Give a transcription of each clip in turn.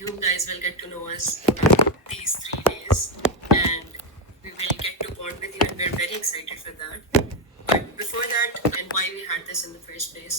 You guys will get to know us these 3 days, and we will get to bond with you, and we're very excited for that. But before that, and why we had this in the first place,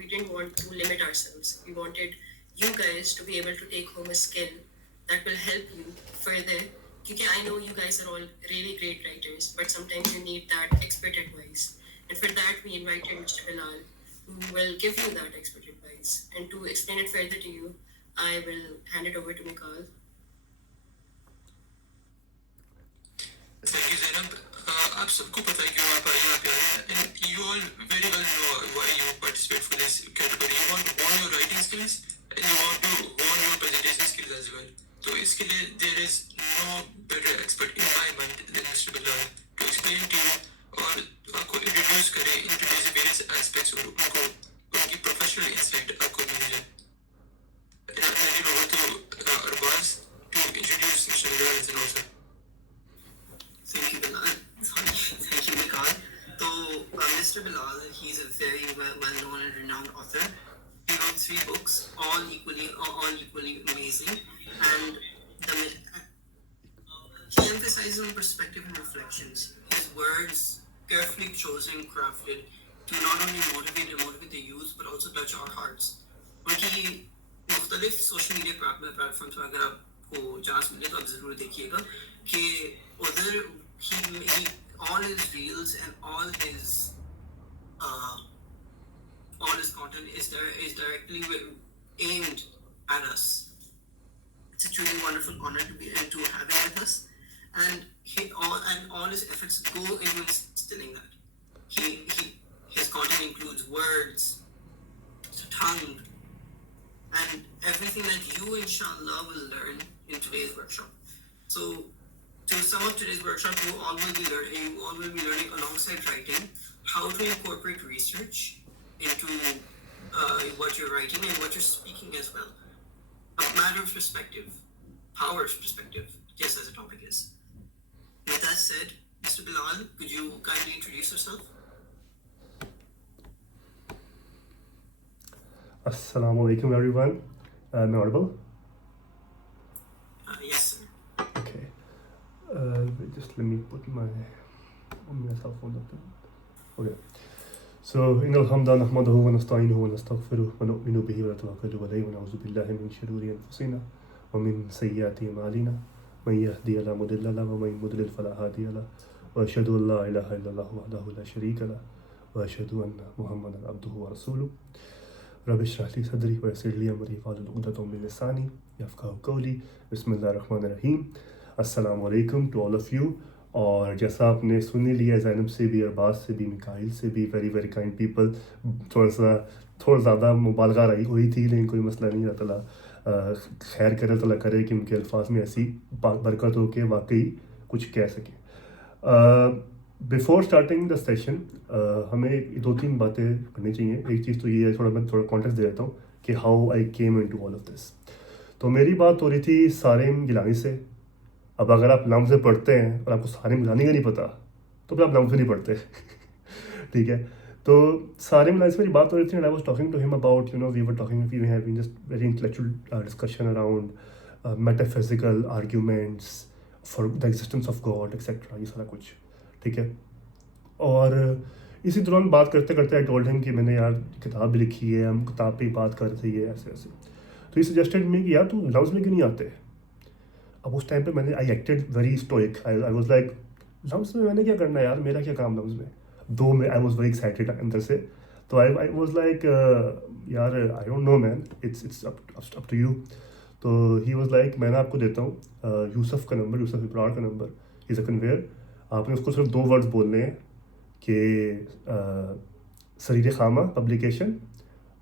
we didn't want to limit ourselves. We wanted you guys to be able to take home a skill that will help you further. Because I know you guys are all really great writers, but sometimes you need that expert advice. And for that, we invited Mr. Bilal, who will give you that expert advice. And to explain it further to you, I will hand it over to Mikal. Thank you, Zainab. آپ سب کو پتہ ہے کیوں آپ یہاں پہ آئے ہیں. And you all very well know why you participate for this category. You want to hone your writing skills and you want to hone your presentation skills as well. تو اس کے لیے there is no better expert in my mind than Mr. Bilal to explain to you اور آپ کو introduce کرے into these various aspects اور ان کو ان کی professional insight آپ کو مل جائے. And I'm handing over to Arbaz to introduce Mr. Bilal as an author. Thank you, Bilal. Thank you, Mikal. So, Mr. Bilal, he's a very well-known and renowned author. He wrote 3 books, all equally amazing. And he emphasizes on perspective and reflections. His words, carefully chosen, crafted, to not only motivate the youth, but also touch our hearts. Unki مختلف social media plate forms میں اگر آپ کو chance ملے تو آپ ضرور دیکھیے گا کہ ادھر all his reels and all his content is directly aimed at us. It's a truly wonderful honor to have him with us, and all his efforts go into instilling that. His content includes words, tongue, and everything that you inshallah will learn in today's workshop. So to sum up today's workshop, you all will be learning alongside writing how to incorporate research into what you're writing and what you're speaking as well. A matter of perspective, power's perspective, just as the topic is. With that said, Mr. Bilal, could you kindly introduce yourself? Assalamu alaikum everyone. Am I audible? Yes, sir. Okay. Just let me put my cell phone up there. Okay. So إن الحمد لله نحمده ونستعينه ونستغفره ونؤمن به ونتوكل عليه ونعوذ بالله من شرور أنفسنا ومن سيئات أعمالنا من يهدي الله مضل له ومن يضلل فلا هادي له وأشهد أن لا إله إلا الله وحده لا شريك له وأشهد أن محمدا عبده ورسوله. رب اشرح لي صدري ويسر لي أمري واحلل عقدة من لساني يفقهوا قولي. بسم الله الرحمن الرحیم. السلام علیکم ٹو آل آف یو. اور جیسا آپ نے سن لیا زینب سے بھی، ارباز سے بھی، مکائل سے بھی، ویری ویری کائنڈ پیپل. تھوڑا زیادہ مبالغہ رہی ہوئی تھی لیکن کوئی مسئلہ نہیں. اللہ تعالیٰ خیر کرے، اللہ کرے کہ ان کے الفاظ میں ایسی برکت ہو کہ واقعی کچھ کہہ سکیں. بیفور اسٹارٹنگ دا سیشن ہمیں 2-3 باتیں کرنی چاہیے. ایک چیز تو یہ ہے، میں تھوڑا کانٹیکسٹ دے دیتا ہوں کہ how I came into all of this. تو میری بات ہو رہی تھی سارم گیلانی سے. اب اگر آپ لفظ پڑھتے ہیں اور آپ کو سارم گیلانی کا نہیں پتہ تو پھر آپ لفظ نہیں پڑھتے. ٹھیک ہے. تو سارم گیلانی سے میری بات ہو رہی تھی and I was talking to him about we were talking we have just very intellectual discussion around metaphysical arguments for the existence of God etcetera, یہ سارا کچھ. ٹھیک ہے. اور اسی دوران بات کرتے کرتے آئی ٹولڈ ہم کہ میں نے یار کتاب بھی لکھی ہے، ہم کتاب پہ ہی بات کر رہے تھے یہ ایسے ایسے. تو یہ سجیسٹڈ میں کہ یار تو لفظ میں کیوں نہیں آتے. اب اس ٹائم پہ میں نے I acted very stoic. I was like لفظ میں نے کیا کرنا ہے یار، میرا کیا کام لفظ میں. دو میں آئی واز ویری ایکسائٹیڈ اندر سے. تو آئی واز لائک یار I don't know man, it's up to you. تو ہی واز لائک میں نے آپ کو دیتا ہوں یوسف کا نمبر، یوسف ابرار کا نمبر، از اے کنویئر. آپ نے اس کو صرف 2 ورڈز بولنے ہیں کہ سریر خامہ پبلیکیشن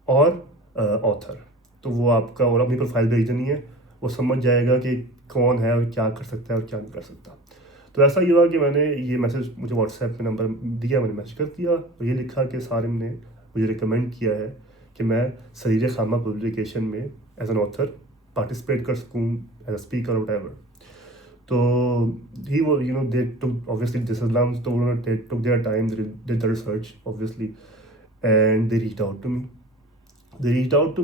اور آتھر. تو وہ آپ کا اور اپنی پروفائل بھیج دینی ہے. وہ سمجھ جائے گا کہ کون ہے اور کیا کر سکتا ہے اور کیا نہیں کر سکتا. تو ایسا یہ ہوا کہ میں نے یہ میسیج، مجھے واٹس ایپ پہ نمبر دیا، میں نے میسیج کر دیا اور یہ لکھا کہ سارم نے مجھے ریکمینڈ کیا ہے کہ میں سریر خامہ پبلیکیشن میں ایز این آتھر پارٹیسپیٹ کر سکوں as a speaker what ever. تو he was, you know, they took, obviously this Islam, تو انہوں نے they took their time, they did the research obviously, and they reached out to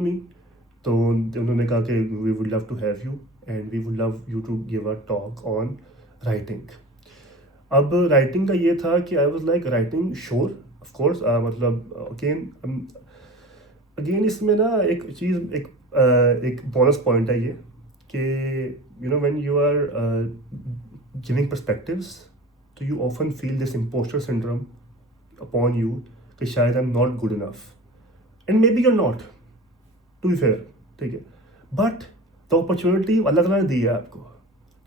me. تو انہوں نے کہا کہ we would love to have you and we would love you to give a talk on writing. اب writing کا یہ تھا کہ آئی واز لائک رائٹنگ شور آف کورس، مطلب اگین اس میں نا ایک چیز، ایک بونس پوائنٹ ہے یہ کہ you know when you are giving perspectives تو you often feel this impostor syndrome upon you کہ شاید I am not good enough, and maybe you not, to be fair, ٹھیک ہے، بٹ دا اپرچونیٹی اللہ تعالیٰ نے دی ہے آپ کو،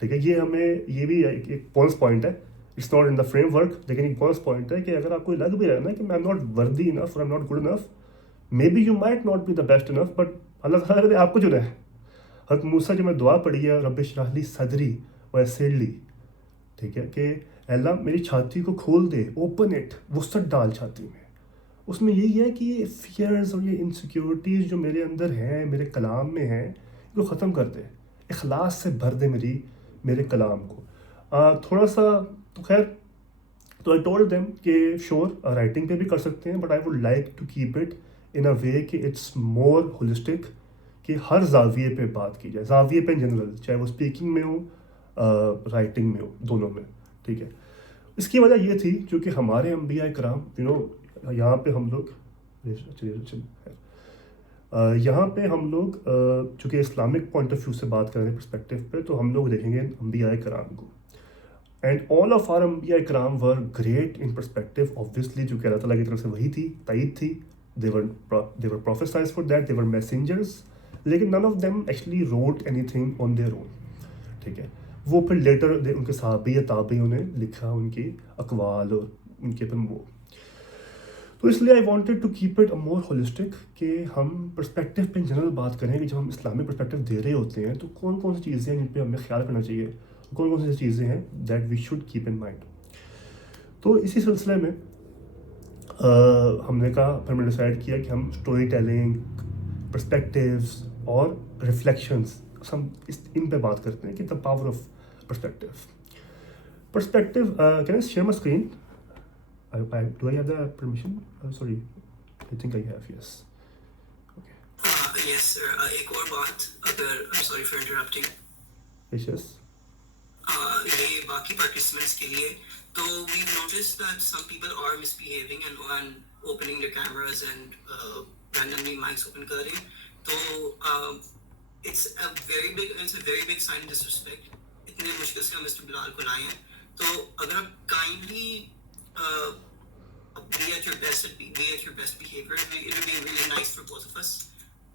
ٹھیک ہے. یہ ہمیں یہ بھی ایک بونس پوائنٹ ہے، it's not in the framework, لیکن ایک بونس پوائنٹ ہے کہ اگر آپ کو لگ بھی رہا ہے نا کہ میں ایم ناٹ وردی انف اور am not good enough, maybe you might not be the best enough, but اللہ تعالیٰ نے آپ کو چنا ہے. حضرت موسیٰ جو میں دعا پڑھی ہے رب اشرح لی صدری ویسر لی، ٹھیک ہے، کہ اللہ میری چھاتی کو کھول دے، اوپن اٹ، وسعت ڈال چھاتی میں. اس میں یہی ہے کہ یہ فیئرز اور یہ انسیکیورٹیز جو میرے اندر ہیں، میرے کلام میں ہیں، ان کو ختم کر دے، اخلاص سے بھر دے میرے کلام کو. تھوڑا سا تو خیر، تو آئی ٹولڈ دیم کہ شور رائٹنگ پہ بھی کر سکتے ہیں، but I would like to keep it in a way کہ اٹس مور ہولسٹک، کہ ہر زاویے پہ بات کی جائے، زاویے پہ ان جنرل، چاہے وہ اسپیکنگ میں ہو رائٹنگ میں ہو، دونوں میں، ٹھیک ہے. اس کی وجہ یہ تھی چونکہ ہمارے انبیاء کرام یو نو یہاں پہ ہم لوگ چونکہ اسلامک پوائنٹ آف ویو سے بات کر رہے ہیں پرسپیکٹیو پہ، تو ہم لوگ دیکھیں گے انبیاء کرام کو، اینڈ آل آف آر انبیاء کرام ور گریٹ ان پرسپیکٹیو آبویسلی، جو کہ اللہ تعالیٰ کی طرف سے وہی تھی، تائید تھی. they were prophesied for that, they were messengers, لیکن none of them actually wrote anything on their own، ٹھیک ہے. وہ پھر لیٹر ان کے صحابی یا تابعیوں نے لکھا ان کی اقوال اور ان کے وہ. تو اس لیے I wanted to keep it a more holistic کہ ہم پرسپیکٹیو پہ جنرل بات کریں کہ جب ہم اسلامک پرسپیکٹیو دے رہے ہوتے ہیں تو کون کون سی چیزیں ہیں جن پہ ہمیں خیال کرنا چاہیے، کون کون سی چیزیں ہیں that we should keep in mind. تو اسی سلسلے میں ہم نے کہا، پھر میں ڈیسائڈ کیا کہ ہم اسٹوری ٹیلنگ، پرسپیکٹیوز اور ریفلیکشنز، ہم ان پہ بات کرتے ہیں کہ the power of perspective. Can I share my screen? Do I have the permission? Sorry, I think I have, yes. Okay. Yes, sir. ایک اور بات اگر I'm sorry for interrupting. Yes. یہ باقی participants کے لیے تو we've noticed that some people are misbehaving and opening their cameras and randomly mics open کر رہے ہیں. تو it's a very big sign of disrespect. اتنے مشکل سے ہم Mr. بلال کو لائے ہیں، تو اگر آپ kindly be at your best behavior, it will be really nice for both of us,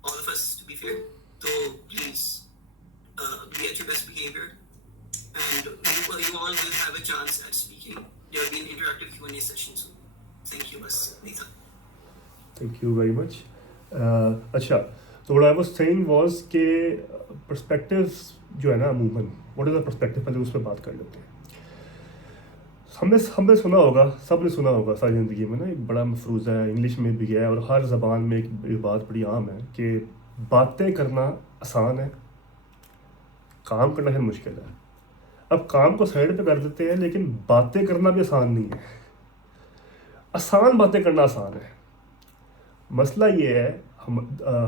all of us, to be fair. So please be at your best behavior, and you all will have a chance at speaking. There will be an interactive Q&A session soon. Thank you, bas Neeta. Thank you very much. اچھا، تو what I was saying was کہ perspectives جو ہے نا عموماً what is the perspective، پہلے اس پہ بات کر لیتے ہیں. ہم نے سنا ہوگا، سب نے سنا ہوگا ساری زندگی میں نا، ایک بڑا مفروضہ ہے، انگلش میں بھی ہے اور ہر زبان میں ایک بات بڑی عام ہے کہ باتیں کرنا آسان ہے، کام کرنا پھر مشکل ہے. اب کام کو سائڈ پہ کر دیتے ہیں، لیکن باتیں کرنا بھی آسان نہیں ہے. آسان باتیں کرنا آسان ہے. مسئلہ یہ ہے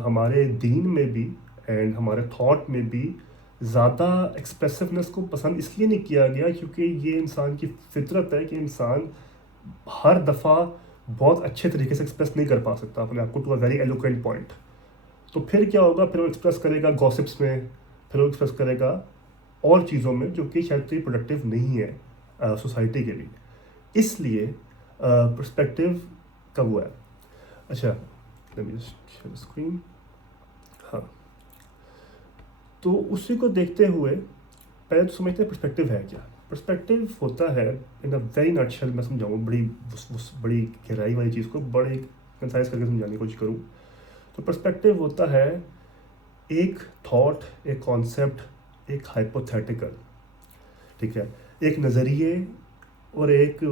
ہمارے دین میں بھی اینڈ ہمارے تھاٹ میں بھی زیادہ ایکسپریسونیس کو پسند اس لیے نہیں کیا گیا کیونکہ یہ انسان کی فطرت ہے کہ انسان ہر دفعہ بہت اچھے طریقے سے ایکسپریس نہیں کر پا سکتا اپنے آپ کو to a very eloquent point. تو پھر کیا ہوگا، پھر وہ ایکسپریس کرے گا گاسپس میں، پھر وہ ایکسپریس کرے گا اور چیزوں میں جو کہ شاید کوئی پروڈکٹیو نہیں ہے سوسائٹی کے لیے. اس لیے پرسپیکٹیو کا وہ ہے. اچھا اسکرین، ہاں، تو اسی کو دیکھتے ہوئے پہلے تو سمجھتے ہیں پرسپیکٹیو ہے کیا. پرسپیکٹیو ہوتا ہے ان اے ویری نٹ شیل، میں سمجھاؤں بڑی گہرائی والی چیز کو بڑے کنسائز کر کے سمجھانے کی کوشش کروں. تو پرسپیکٹیو ہوتا ہے ایک تھاٹ، ایک کانسیپٹ، ایک ہائپوتھیٹیکل، ٹھیک ہے، ایک نظریے اور ایک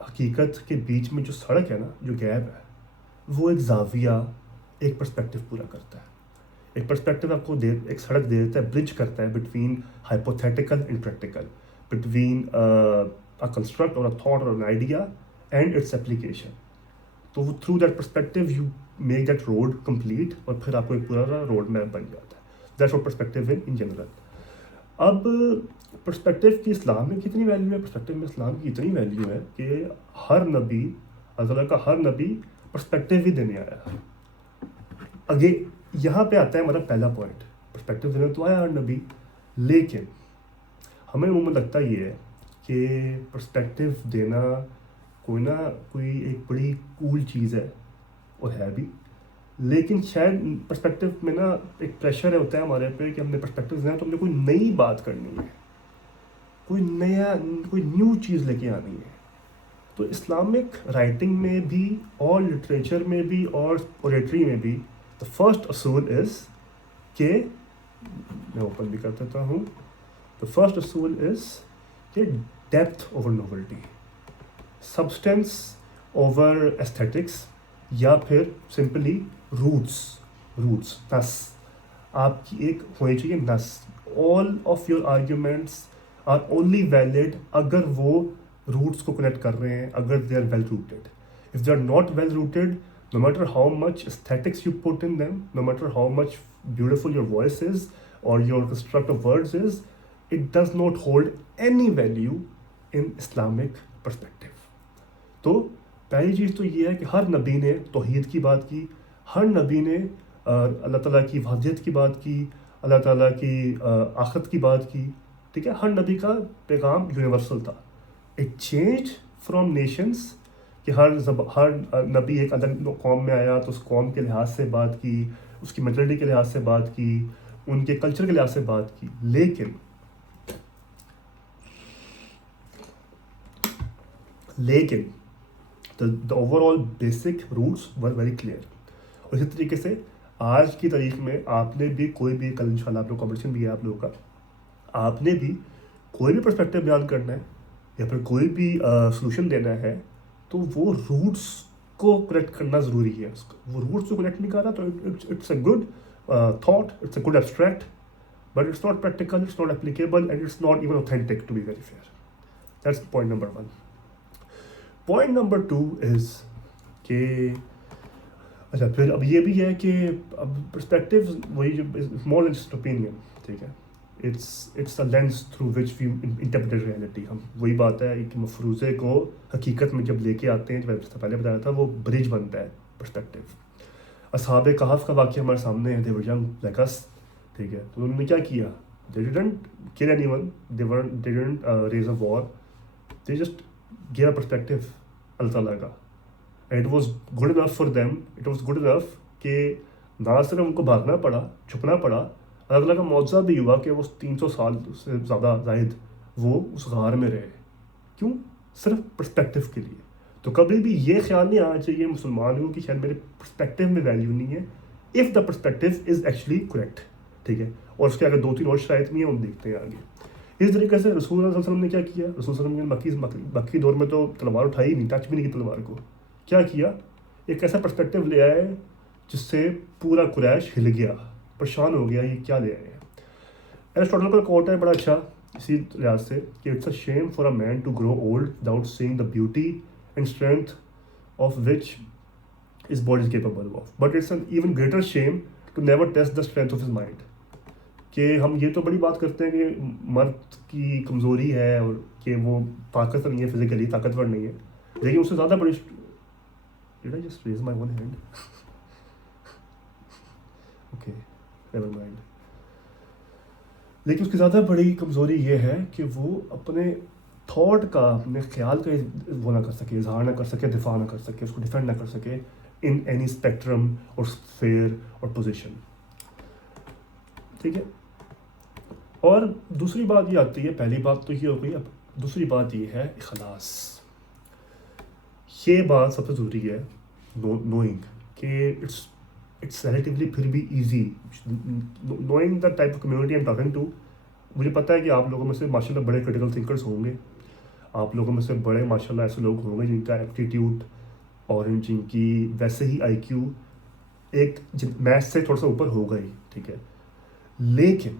حقیقت کے بیچ میں جو سڑک ہے نا، جو گیپ ہے، وہ ایک زاویہ، ایک پرسپیکٹیو پورا کرتا ہے. ایک پرسپیکٹیو آپ کو ایک سڑک دے دیتا ہے، برج کرتا ہے between hypothetical and practical. between a construct or a thought or an idea and its application. تو وہ through that perspective you make that road complete اور پھر آپ کو ایک پورا روڈ میپ بن جاتا ہے. That's what perspective in general. اب پرسپیکٹیو کی اسلام میں کتنی ویلیو ہے؟ پرسپیکٹیو میں اسلام کی اتنی ویلیو ہے کہ ہر نبی اللہ تعالیٰ کا ہر نبی پرسپیکٹیو ہی دینے آیا ہے. اگے یہاں پہ آتا ہے ہمارا پہلا پوائنٹ. پرسپیکٹیو دینے تو آیا ہر نبی, لیکن ہمیں عموماً لگتا یہ ہے کہ پرسپیکٹیو دینا کوئی ایک بڑی کول چیز ہے, اور ہے بھی, لیکن شاید پرسپیکٹیو میں نا ایک پریشر ہوتا ہے ہمارے پہ کہ ہم نے پرسپیکٹیو دینا ہے تو ہم نے کوئی نئی بات کرنی ہے, کوئی نیو چیز لے کے آنی ہے. تو اسلامک رائٹنگ میں بھی اور لٹریچر میں بھی اور پوئٹری میں بھی دا فرسٹ اصول از کہ میں اوپن بھی کر دیتا ہوں. دا فرسٹ اصول از کہ depth over novelty, substance over aesthetics, یا پھر سمپلی روٹس نس. آپ کی ایک ہونی چاہیے نس. All of your arguments are only valid اگر وہ روٹس کو کنیکٹ کر رہے ہیں, اگر they are well rooted. If they are not well rooted, no matter how much aesthetics you put in them, no matter how much beautiful your voice is or your construct of words is, it does not hold any value in Islamic perspective. تو پہلی چیز تو یہ ہے کہ ہر نبی نے توحید کی بات کی, ہر نبی نے اللہ تعالیٰ کی وحدت کی بات کی, اللہ تعالیٰ کی آخرت کی بات کی, ٹھیک ہے. ہر نبی کا پیغام یونیورسل تھا. اٹ چینج فرام نیشنس کہ ہر نبی ایک الگ قوم میں آیا تو اس قوم کے لحاظ سے بات کی, اس کی مینٹلٹی کے لحاظ سے بات کی, ان کے کلچر کے لحاظ سے بات کی, لیکن the overall basic roots were very clear. اور اسی طریقے سے آج کی تاریخ میں آپ نے بھی کوئی بھی, کل انشاءاللہ آپ لوگ کمپٹیشن بھی ہے آپ لوگوں کا, آپ نے بھی کوئی بھی پرسپیکٹیو بیان کرنا ہے یا پھر کوئی بھی سلوشن دینا ہے تو وہ روٹس کو کلیکٹ کرنا ضروری ہے. وہ روٹس کو کلیکٹ نہیں کر رہا تو it's a good thought, it's a good abstract, but it's not practical, it's not applicable, and it's not even authentic to be very fair. That's point number 1. Point number 2 is کہ اچھا پھر اب یہ بھی ہے کہ اب پرسپیکٹیو وہی جو مور دین جسٹ اوپینین, ٹھیک ہے, it's a lens through which we interpret reality. ہم وہی بات ہے کہ مفروضے کو حقیقت میں جب لے کے آتے ہیں, جو پہلے بتایا تھا, وہ برج بنتا ہے پرسپیکٹیو. اصحاب کہف کا واقعہ ہمارے سامنے ہے, دے ور ینگ لائک اس, ٹھیک ہے. تو انہوں نے کیا کیا؟ They didn't kill anyone, they didn't raise a war, they just give a perspective اللہ تعالیٰ کا. And it was good enough for them, it was good enough کہ نہ صرف ان کو بھاگنا پڑا, چھپنا پڑا, اللہ تعالیٰ کا معجزہ بھی ہوا کہ وہ 300 سال سے زیادہ زائد وہ اس غار میں رہے. کیوں؟ صرف پرسپیکٹیو کے لیے. تو کبھی بھی یہ خیال نہیں آنا چاہیے مسلمانوں کی شاید میرے پرسپیکٹیو میں ویلیو نہیں ہے, if the perspective is actually correct, ٹھیک ہے. اور اس کے اگر 2-3 اور شرائط بھی ہیں, ہم دیکھتے ہیں آگے. اس طریقے سے رسول اللہ صلی اللہ علیہ وسلم نے کیا کیا؟ رسول صلی اللہ علیہ وسلم نے مکی دور میں تو تلوار اٹھائی نہیں, ٹچ بھی نہیں کی تلوار کو. کیا کیا؟ ایک ایسا پرسپیکٹیو لے آئے جس سے پورا قریش ہل گیا, پریشان ہو گیا, یہ کیا لے آئے ہیں. ایرسٹوٹل کا کوٹ ہے بڑا اچھا اسی لحاظ سے کہ it's a shame for a man to grow old without seeing the beauty and strength of which his body is capable of, but it's an even greater shame to never test the strength of his mind. کہ ہم یہ تو بڑی بات کرتے ہیں کہ مرد کی کمزوری ہے اور کہ وہ طاقت نہیں ہے, فزیکلی طاقتور نہیں ہے, لیکن اس سے زیادہ بڑی Did I just raise my one hand? Okay, never mind. لیکن اس کی زیادہ بڑی کمزوری یہ ہے کہ وہ اپنے تھاٹ کا, اپنے خیال کا وہ نہ کر سکے, اظہار نہ کر سکے, دفاع نہ کر سکے, اس کو ڈیفینڈ نہ کر سکے ان اینی اسپیکٹرم اور اسفیئر اور پوزیشن, ٹھیک ہے. اور دوسری بات یہ آتی ہے, پہلی بات تو یہ ہو گئی, اب دوسری بات یہ ہے اخلاص. یہ بات سب سے ضروری ہے, نوئنگ کہ اٹس ریلیٹیولی پھر بھی easy knowing the type of community I am talking to. مجھے پتہ ہے کہ آپ لوگوں میں سے ماشاء اللہ بڑے کریٹیکل تھنکرس ہوں گے, آپ لوگوں میں سے بڑے ماشاء اللہ ایسے لوگ ہوں گے جن کا ایپٹیٹیوڈ اور جن کی ویسے ہی آئی کیو ایک میتھ سے تھوڑا سا اوپر ہوگا ہی, ٹھیک ہے. لیکن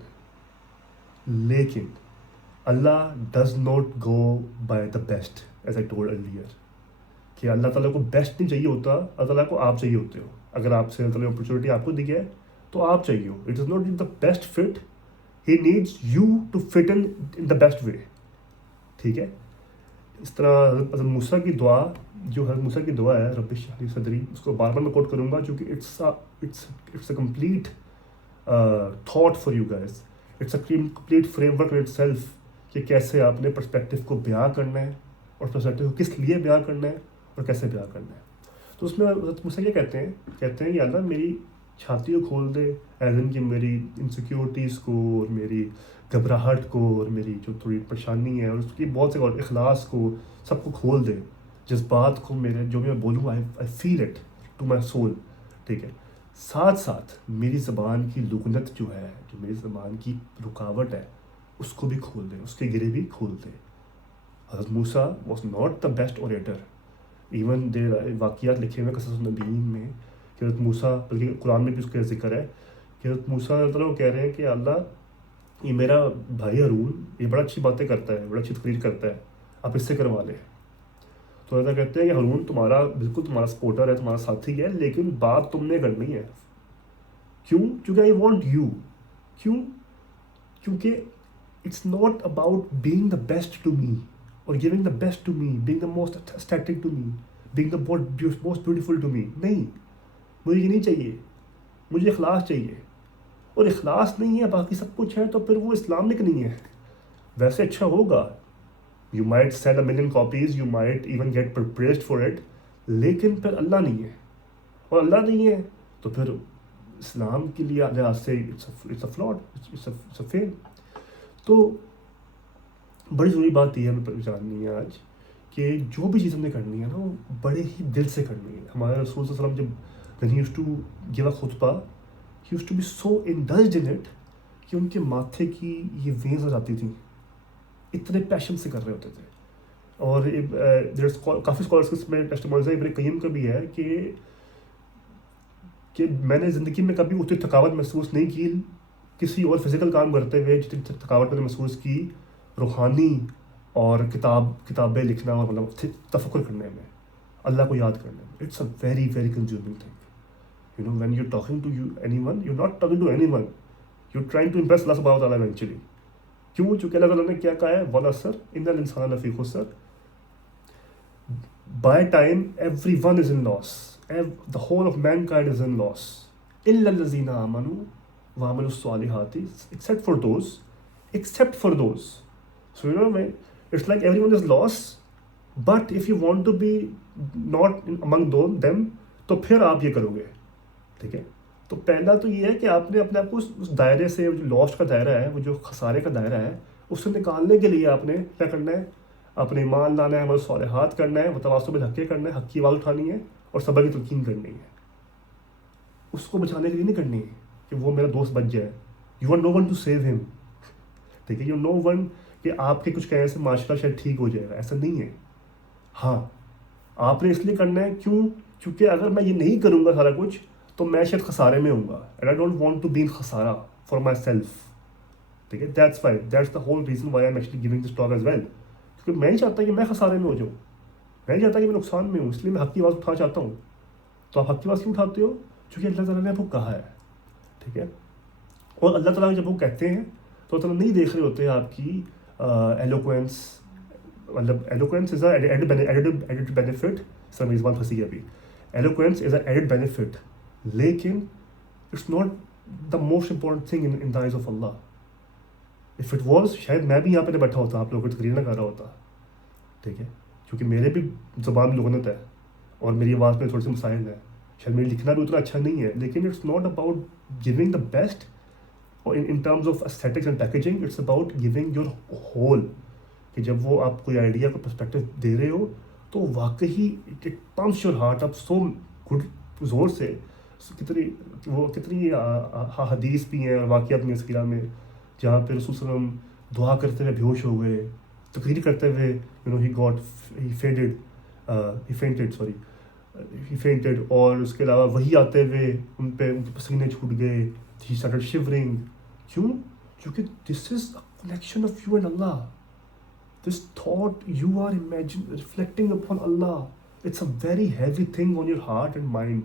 اللہ does not go by the best as I told earlier کہ اللہ تعالیٰ کو بیسٹ نہیں چاہیے ہوتا, اللہ تعالیٰ کو آپ چاہیے ہوتے ہو. اگر آپ سے اللہ تعالیٰ نے اپرچونیٹی آپ کو دی ہے تو آپ چاہیے ہو. It is not the best fit, he needs you to fit in the best way. ٹھیک ہے. اس طرح حضرت موسیٰ کی دعا, جو حضرت موسیٰ کی دعا ہے رب اشرح لی صدری, اس کو بار بار میں کوٹ کروں گا کیونکہ it's a complete thought for you guys. It's a complete framework in itself کہ کیسے آپ نے پرسپیکٹیو کو بیان کرنا ہے اور پرسپیکٹیو کو کس لیے بیان کرنا ہے اور کیسے بیان کرنا ہے. تو اس میں حضرت موسیٰ کیا کہتے ہیں کہ اللہ میری چھاتی کو کھول دے, ایز ان کہ میری انسیکیورٹیز کو اور میری گھبراہٹ کو اور میری جو تھوڑی پریشانی ہے اور اس کی بہت سے اور اخلاص کو سب کو کھول دے, جذبات کو میرے جو میں بولوں I feel it to my soul. ٹھیک ہے. ساتھ ساتھ میری زبان کی لغنت جو ہے, جو میری زبان کی رکاوٹ ہے, اس کو بھی کھول دے, اس کے گرے بھی کھول دے. حضرت موسیٰ was not the best orator. Even there واقعات لکھے ہوئے قصص النبیین میں کہ حضرت موسیٰ, بلکہ قرآن میں بھی اس کا ذکر ہے کہ حضرت موسیٰ وہ کہہ رہے ہیں کہ اللہ یہ میرا بھائی ہارون یہ بڑا اچھی باتیں کرتا ہے, بڑا اچھی تقریر کرتا ہے, آپ اس سے کروا لیں. تو ایسا کہتے ہیں کہ ہارون تمہارا بالکل تمہارا سپورٹر ہے, تمہارا ساتھی ہے, لیکن بات تم نے کرنی ہے. کیوں؟ کیونکہ آئی وانٹ یو. کیوں؟ کیونکہ it's not about being the best to me اور giving the best to me, being the most aesthetic to me, being the most beautiful to me. نہیں, مجھے یہ نہیں چاہیے. مجھے اخلاص چاہیے, اور اخلاص نہیں ہے باقی سب کچھ ہے تو پھر وہ اسلامک نہیں ہے. ویسے اچھا ہوگا, you might sell 1,000,000 copies, you might even get praised for it, لیکن پھر اللہ نہیں ہے, اور اللہ نہیں ہے تو پھر اسلام کے لیے لحاظ سے it's a flawed, it's a fail. تو بڑی ضروری بات یہ ہمیں جاننی ہے آج کہ جو بھی چیز ہم نے کرنی ہے نا وہ بڑے ہی دل سے کرنی ہے. ہمارے رسول صلی اللہ علیہ وسلم جب when he used to give a خطبہ, he used to be so indulged in it کہ ان کے ماتھے کی یہ وینز آ جاتی تھیں, اتنے پیشن سے کر رہے ہوتے تھے. اور کافی اسکالرس میں ٹیسٹیمونیز ہے, ابن قیم کا بھی ہے کہ میں نے زندگی میں کبھی اتنی تھکاوٹ محسوس نہیں کی کسی اور فزیکل کام کرتے ہوئے جتنی تھکاوٹ میں نے محسوس کی روحانی اور کتابیں لکھنا اور مطلب تفکر کرنے میں, اللہ کو یاد کرنے میں. It's a very very consuming thing. You know, when you're talking to anyone, you're not talking to anyone. You're trying to impress Allah subhanahu wa ta'ala eventually. کیوں؟ چونکہ اللہ تعالیٰ نے کیا کہا ہے, وَالْعَصْرِ إِنَّ الْإِنسَانَ لَفِي خُسْرٍ. By time, everyone is in loss. The whole of mankind is in loss. إِلَّا الَّذِينَ آمَنُوا وَعَمِلُوا الصَّالِحَاتِ. Except for those. So you know, it's like everyone is lost. But if you want to be not among them, تو پھر آپ یہ کرو گے. ٹھیک ہے. تو پہلا تو یہ ہے کہ آپ نے اپنے آپ کو اس دائرے سے, جو لاسٹ کا دائرہ ہے, وہ جو خسارے کا دائرہ ہے, اس سے نکالنے کے لیے آپ نے کیا کرنا ہے, اپنے ایمان لانا ہے, عمل صالحات کرنا ہے, متواصل بالحق کرنا ہے, حق کی آواز اٹھانی ہے اور صبر کی تلقین کرنی ہے. اس کو بچانے کے لیے نہیں کرنی ہے کہ وہ میرا دوست بچ جائے. You are no one to save him. ٹھیک ہے. یو نو ون کہ آپ کے کچھ کہنے سے معاشرہ شاید ٹھیک ہو جائے گا, ایسا نہیں ہے. ہاں, آپ نے اس لیے کرنا ہے. کیوں؟ کیونکہ اگر میں یہ نہیں کروں گا سارا کچھ تو میں شاید خسارے میں ہوں گا. And I don't want to be in خسارہ فار مائی سیلف. ٹھیک ہے. That's the whole reason why I am actually giving this talk as well. کیونکہ میں نہیں چاہتا کہ میں خسارے میں ہو جاؤں, میں نہیں چاہتا کہ میں نقصان میں ہوں, اس لیے میں حق کی آواز اٹھانا چاہتا ہوں. تو آپ حق کی آواز کیوں اٹھاتے ہو؟ کیونکہ اللہ تعالیٰ نے آپ کو کہا ہے. ٹھیک ہے. اور اللہ تعالیٰ جب وہ کہتے ہیں تو اللہ تعالیٰ نہیں دیکھ رہے ہوتے آپ کی ایلوکوینس. مطلب eloquence is a added benefit. Sir میری زبان پھنسی ہے ابھی. Eloquence is a added benefit, لیکن it's not the most important thing in the eyes of Allah. If it was, شاید میں بھی یہاں پہ بیٹھا ہوتا, آپ لوگوں کو تقریر نہ کر رہا ہوتا. ٹھیک ہے. کیونکہ میرے بھی زبان میں لغنت ہے اور میری آواز میں تھوڑی سی مسائل ہیں, شاید میری لکھنا بھی اتنا اچھا نہیں ہے, لیکن it's not about giving the best in terms of aesthetics and packaging. It's about giving your whole. کہ جب وہ آپ کوئی آئیڈیا کو پرسپیکٹو دے رہے ہو تو واقعی it pumps your heart up so good, زور سے. کتنی حدیث بھی ہیں اور واقعات بھی ہیں سیرہ میں جہاں پہ رسول صلی اللہ علیہ وسلم دعا کرتے ہوئے بے ہوش ہو گئے, تقریر کرتے ہوئے ہی فینٹڈ, اور اس کے علاوہ وہی آتے ہوئے ان پہ پسینے چھوٹ گئے. He started shivering. کیوں؟ کیونکہ this is a connection of you and اللہ. this thought you are reflecting upon Allah. It's a very heavy thing on your heart and mind.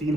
3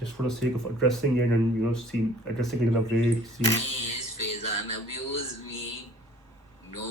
just for the sake of addressing it and addressing it in a way. Please, Faizan, abuse me. No.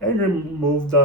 and remove the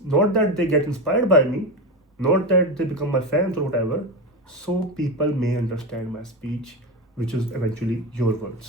not that they get inspired by me, not that they become my fans or whatever, so people may understand my speech which is eventually your words.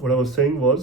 what I was saying was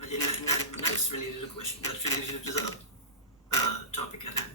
not related to question, that's related to the topic at hand.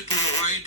to avoid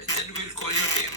and then we'll call your name.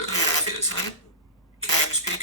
Hasan, can you speak?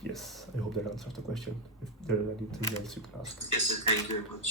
Yes, I hope that answers the question. If there is anything else you can ask. Yes sir, thank you very much.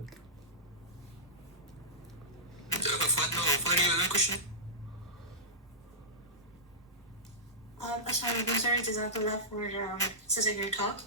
Okay. Fatma, for you another question? Assalamualaikum sir, Jazakallah for such a great talk.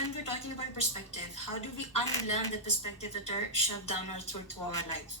when we're talking about perspective, how do we unlearn the perspective that are shoved down our throat to our life?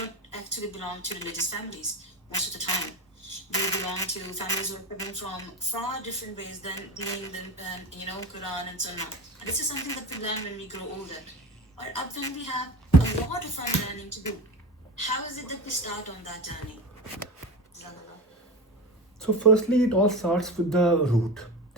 don't actually belong to religious families most of the time. We belong to families who are coming from far different ways than being the Quran and Sunnah. And this is something that we learn when we grow older. Or up when we have a lot of unlearning to do. How is it that we start on that journey? So firstly it all starts with the root,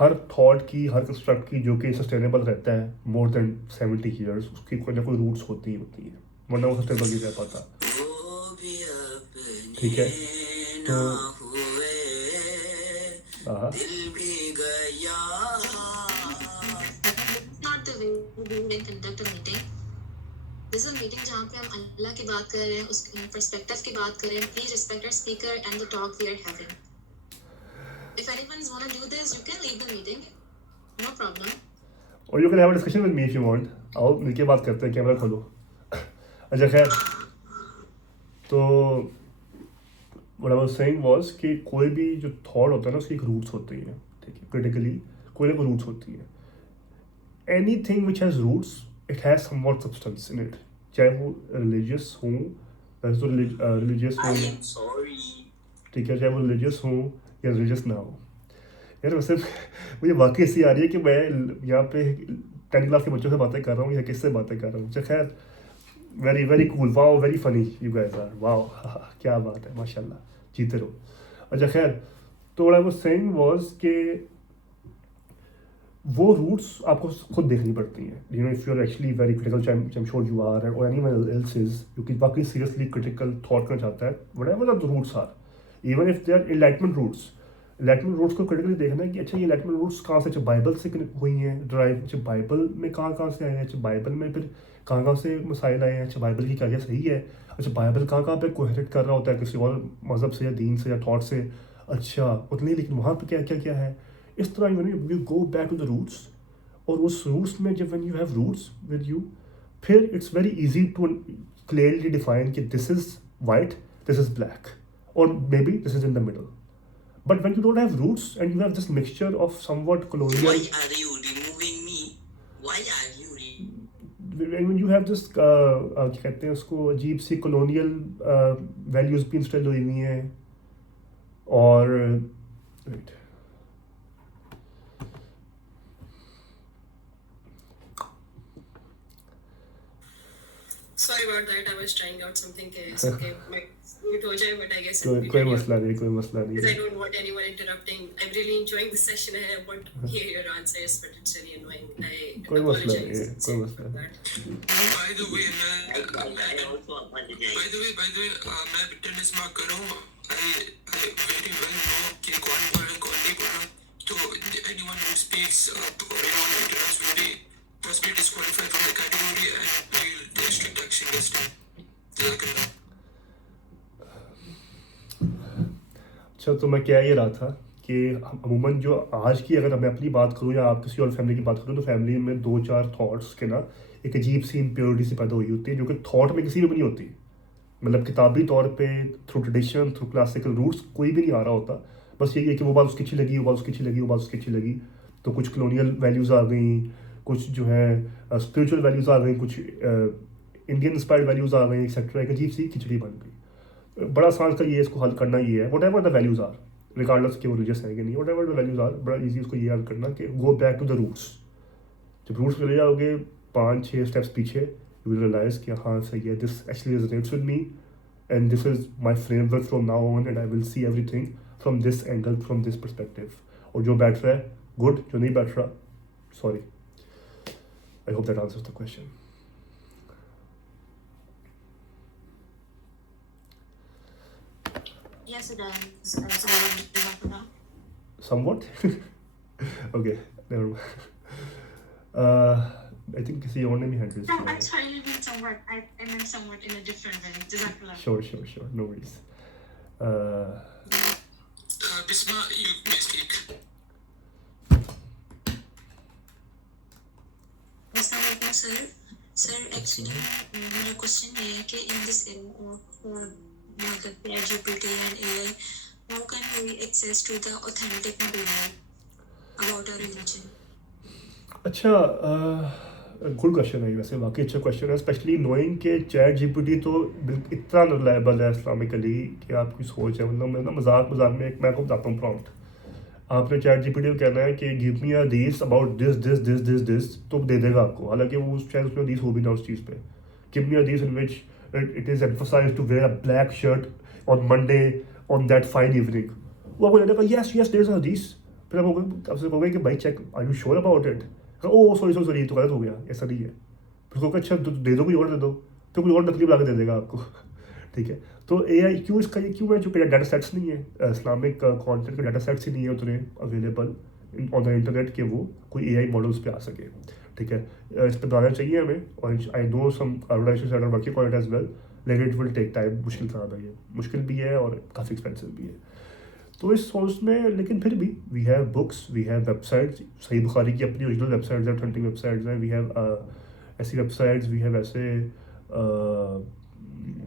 Hare thought کی ہر construct کی جو کہ sustainable رہتا ہے مور دین 70 years اس کی کوئی نہ کوئی روٹس ہوتی ہوتی ہیں ورنہ وہ سسٹینیبل نہیں رہ پاتا. وہ بھی اپنے ٹھیک ہے تو نہ ہوئے دل بھی گیا. not the way we will conduct a meeting. This is a meeting جہاں پہ ہم اللہ کی بات کر رہے ہیں, اس پرسپیکٹو کی بات کر رہے ہیں. Please respect our speaker and the talk we are having. If anyone is want to do this, you can leave the meeting. No problem. اور you can have a discussion with me if you want. آؤ مل کے بات کرتے ہیں, camera کھولو. اچھا خیر, تو what I was saying was کہ کوئی بھی جو تھاٹ ہوتا ہے نا اس کی ایک روٹس ہوتی ہیں. ٹھیک ہے, کریٹیکلی کوئی نہ کوئی روٹس ہوتی ہیں. Any thing which has roots it has some what substance in it, چاہے وہ ریلیجیس ہوں ریلیجیس ہوں, I am sorry. ٹھیک ہے, چاہے وہ ریلیجیس ہوں یا ریلیجیس نہ ہو. یار ویسے مجھے واقعی ایسی آ رہی ہے کہ میں یہاں پہ 10 کلاس کے بچوں سے باتیں کر رہا ہوں یا کس سے باتیں کر رہا ہوں. اچھا خیر, very very cool, wow very funny you guys are, wow کیا بات ہے, ماشاء اللہ, جیتے رہو. اچھا خیر, تو what I was saying was کہ وہ روٹس آپ کو خود دیکھنی پڑتی ہیں. You know if you are actually very critical, am sure you are, اور اینی ون ایلس از جو کہ واقعی سیریسلی کریٹیکل تھاٹ کرنا چاہتا ہے, whatever the roots are, even if they are enlightenment roots. Enlightenment roots کو critically دیکھنا ہے کہ اچھا یہ انلائٹمنٹ روٹس کہاں سے, اچھا بائبل سے ہوئی ہیں ڈرائیو, اچھا بائبل میں کہاں سے آئے ہیں, اچھا بائبل میں پھر کہاں سے مسائل آئے ہیں, اچھا بائبل کی کیا صحیح ہے, اچھا بائبل کہاں پہ کوہیریٹ کر رہا ہوتا ہے کسی اور مذہب سے یا دین سے یا تھاٹ سے, اچھا اتنی, لیکن وہاں پہ کیا ہے. اس طرح you go back to the roots, اور اس روٹس میں جب when you have roots with you, پھر it's very easy to clearly define کہ this is white, this is black, اور maybe this is in the middle. But when you don't have roots and you have this mixture of somewhat colonial, Why are you removing me? Why are you when you have this کیا کہتے ہیں اس کو, عجیب سی colonial values بھی instil ہوئی ہوئی ہیں, اور wait. Sorry about that. I was trying out something. It's okay. Mute ho jaye, but I guess کوئی مسئلہ نہیں, کوئی مسئلہ because I نہیں. don't want anyone interrupting. I'm really enjoying the session and I want to hear your answers, but it's really annoying. I کوئی مسئلہ apologize نہیں, کوئی مسئلہ for نہیں. that. By the way, I also apologize. by the way, میں witness mark کر رہا ہوں. I very well know کہ کون بول رہا ہے کون نہیں بول رہا. تو anyone who speaks or anyone who interrupts will be possibly disqualified from the category and will take strict action against him. Jazakallah. اچھا, تو میں کیا یہ رہا تھا کہ عموماً جو آج کی, اگر میں اپنی بات کروں یا آپ کسی اور فیملی کی بات کروں, تو فیملی میں 2-4 تھاٹس کے نا ایک عجیب سی امپیورٹی سی پیدا ہوئی ہوتی ہے, جو کہ تھاٹ میں کسی میں بھی نہیں ہوتی. مطلب کتابی طور پہ through tradition, through classical roots کوئی بھی نہیں آ رہا ہوتا. بس یہی ہے کہ وہ بات اس کی اچھی لگی, وہ بات اس کی اچھی لگی, وہ بات اس کی اچھی لگی, تو کچھ کلونیل ویلیوز آ گئیں, کچھ جو ہے اسپریچول ویلیوز آ گئیں, کچھ انڈین انسپائرڈ ویلیوز آ گئیں, ایکسیکٹرا. ایک عجیب سی کھچڑی بن گئی. بڑا آسان کا یہ اس کو حل کرنا یہ ہے, whatever the values are, regardless کہ وہ ریلیجیس ہیں کہ نہیں, whatever the values are, بڑا ایزی اس کو یہ حل کرنا کہ go back to the roots. جب روٹس پہ لے جاؤ گے 5-6 اسٹیپس پیچھے, یو ول ریئلائز کہ ہاں صحیح ہے, this actually resonates with me and this is my framework from now on, and I will see everything from this angle, from this perspective. اور جو بیٹھ رہا ہے گڈ, جو نہیں بیٹھ رہا sorry. I hope that answers the question. Yes, it does. Somewhat? Okay, never mind. I think kisi aur ne bhi handle No, kiya I'm hai. sorry, you mean somewhat. I meant somewhat in a different way. Jazakallah. Sure, no worries. Bisma, you may speak. Assalamualaikum, sir. Sir, actually, my question is that in this era of GPT and AI, how can we access to the authentic material about our religion? اچھا, good question ہے ویسے, واقعی اچھا question ہے, especially knowing کہ chat G P T تو اتنا reliable ہے اسلامکلی کہ آپ کی سوچ ہے. مطلب میں نا مذاق میں ایک میں آپ کو بتاتا ہوں پرامپٹ. آپ نے چیٹ جی پی ٹی کو کہنا ہے کہ گیو می اے حدیث اباؤٹ دس, تو دے دے گا آپ کو, حالانکہ وہ شاید اس میں حدیث ہو بھی نہ اس چیز پہ. گیو می اے حدیث ان وچ it is emphasized to wear a black shirt on Monday on that fine evening. وہ آپ کو کہنے کا yes there is a hadith, پھر آپ سے کہو گے کہ بھائی check are you sure about it, oh sorry یہ تو غلط ہو گیا, ایسا نہیں ہے. پھر کہو کہ اچھا دے دو, کوئی اور دے دو, پھر کوئی اور تکلیف لا کے دے دے گا آپ کو. ٹھیک ہے, تو اے آئی کیوں اس کا یہ کیوں ہے, چونکہ ڈاٹا سیٹس نہیں ہے, اسلامک کانٹینٹ کے ڈاٹا سیٹس ہی نہیں ہے اتنے اویلیبل آن دا انٹرنیٹ کہ وہ کوئی اے آئی ماڈلس پہ آ سکے. ٹھیک ہے, اس پہ آنا چاہیے ہمیں, اور I know some organisations are working on it as well, لیکن اٹ ول ٹیک ٹائم. مشکل کام ہے, یہ مشکل بھی ہے اور کافی ایکسپینسو بھی ہے. تو اس سورس میں لیکن پھر بھی we have books, we have websites. صحیح بخاری کی اپنی اوریجنل ویب سائٹس ہیں, ٹرینڈنگ ویب سائٹس ہیں. وی ہیو ایسی ویب سائٹس, وی ہیو ایسے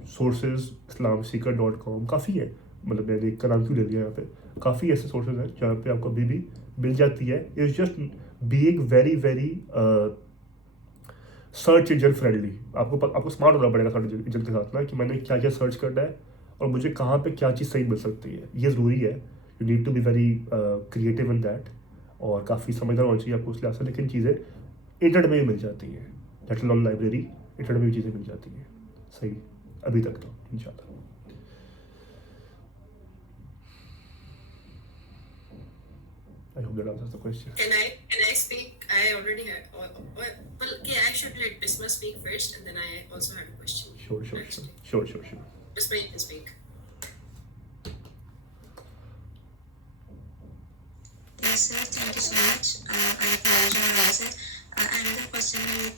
سورسز, islamseeker.com کافی ہے. مطلب میں نے ایک کا نام کیوں لے لیا یہاں پہ, کافی ایسے سورسز ہیں جہاں پہ آپ کو ابھی بھی مل جاتی ہے. It's just being very very search engine friendly. آپ کو اسمارٹ ہونا پڑے گا سرچ انجن کے ساتھ نا, کہ میں نے کیا کیا سرچ کرنا ہے اور مجھے کہاں پہ کیا چیز صحیح مل سکتی ہے. یہ ضروری ہے. You need to be very creative in that, اور کافی سمجھدار ہونا چاہیے آپ کو اس لحاظ سے. لیکن چیزیں انٹرنیٹ میں بھی مل جاتی ہیں, لیٹ الون لائبریری, انٹرنیٹ میں بھی چیزیں مل جاتی ہیں. صحیح ابھی تک تو ان شاء اللہ. I hope that answers the question. Can I speak? I already had. Well, okay, I should let Bisma speak first, and then I also have a question. Sure. Bisma, you can speak. Yes, sir. Thank you so much. I acknowledge your answer. Another question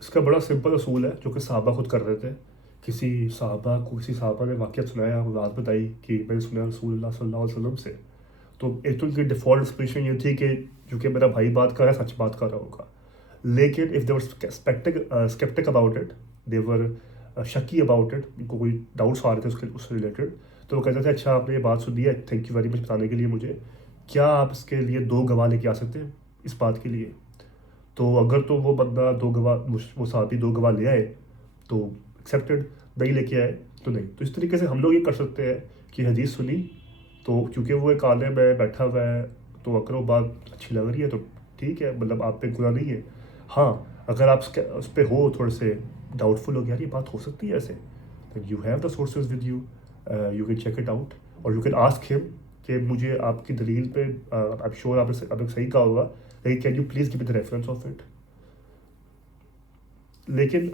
اس کا بڑا simple اصول ہے جو کہ صحابہ خود کر رہے تھے. کسی صحابہ نے واقعہ سنایا, بات بتائی کہ میں نے سنا رسول اللہ صلی اللہ علیہ وسلم سے, تو ایک تو ان کی ڈیفالٹ ایکسپریشن یہ تھی کہ جو کہ میرا بھائی بات کر رہا ہے سچ بات کر رہا ہوگا. لیکن if they were sceptic about it, they were شکی اباؤٹ اٹ, ان کو کوئی ڈاؤٹس آ رہے تھے اس سے ریلیٹڈ, تو وہ کہتے تھے اچھا آپ نے یہ بات سنی ہے, تھینک یو ویری مچ بتانے کے لیے مجھے, کیا آپ اس کے لیے 2 گواہ لے کے آ سکتے ہیں اس بات کے لیے. تو اگر تو وہ بندہ 2 گواہ, وہ صحابی 2 گواہ لے آئے تو ایکسیپٹیڈ, نہیں لے کے آئے تو نہیں. تو اس طریقے سے ہم لوگ یہ کر سکتے ہیں کہ حدیث سنی تو کیونکہ وہ ایک عالم ہے بیٹھا ہوا ہے, تو اگر وہ بات اچھی لگ رہی ہے تو ٹھیک ہے, مطلب آپ پہ گناہ نہیں ہے. ہاں اگر آپ اس پہ ہو تھوڑے سے ڈاؤٹ فل ہو گیا, یار یہ بات ہو سکتی ہے ایسے, you have the sources with you, you can check it out, اور یو کین آسک ہم کہ مجھے آپ کی دلیل پہ آئی شیور آپ نے صحیح کہا ہوگا, لیکن can you please give me the reference of it. لیکن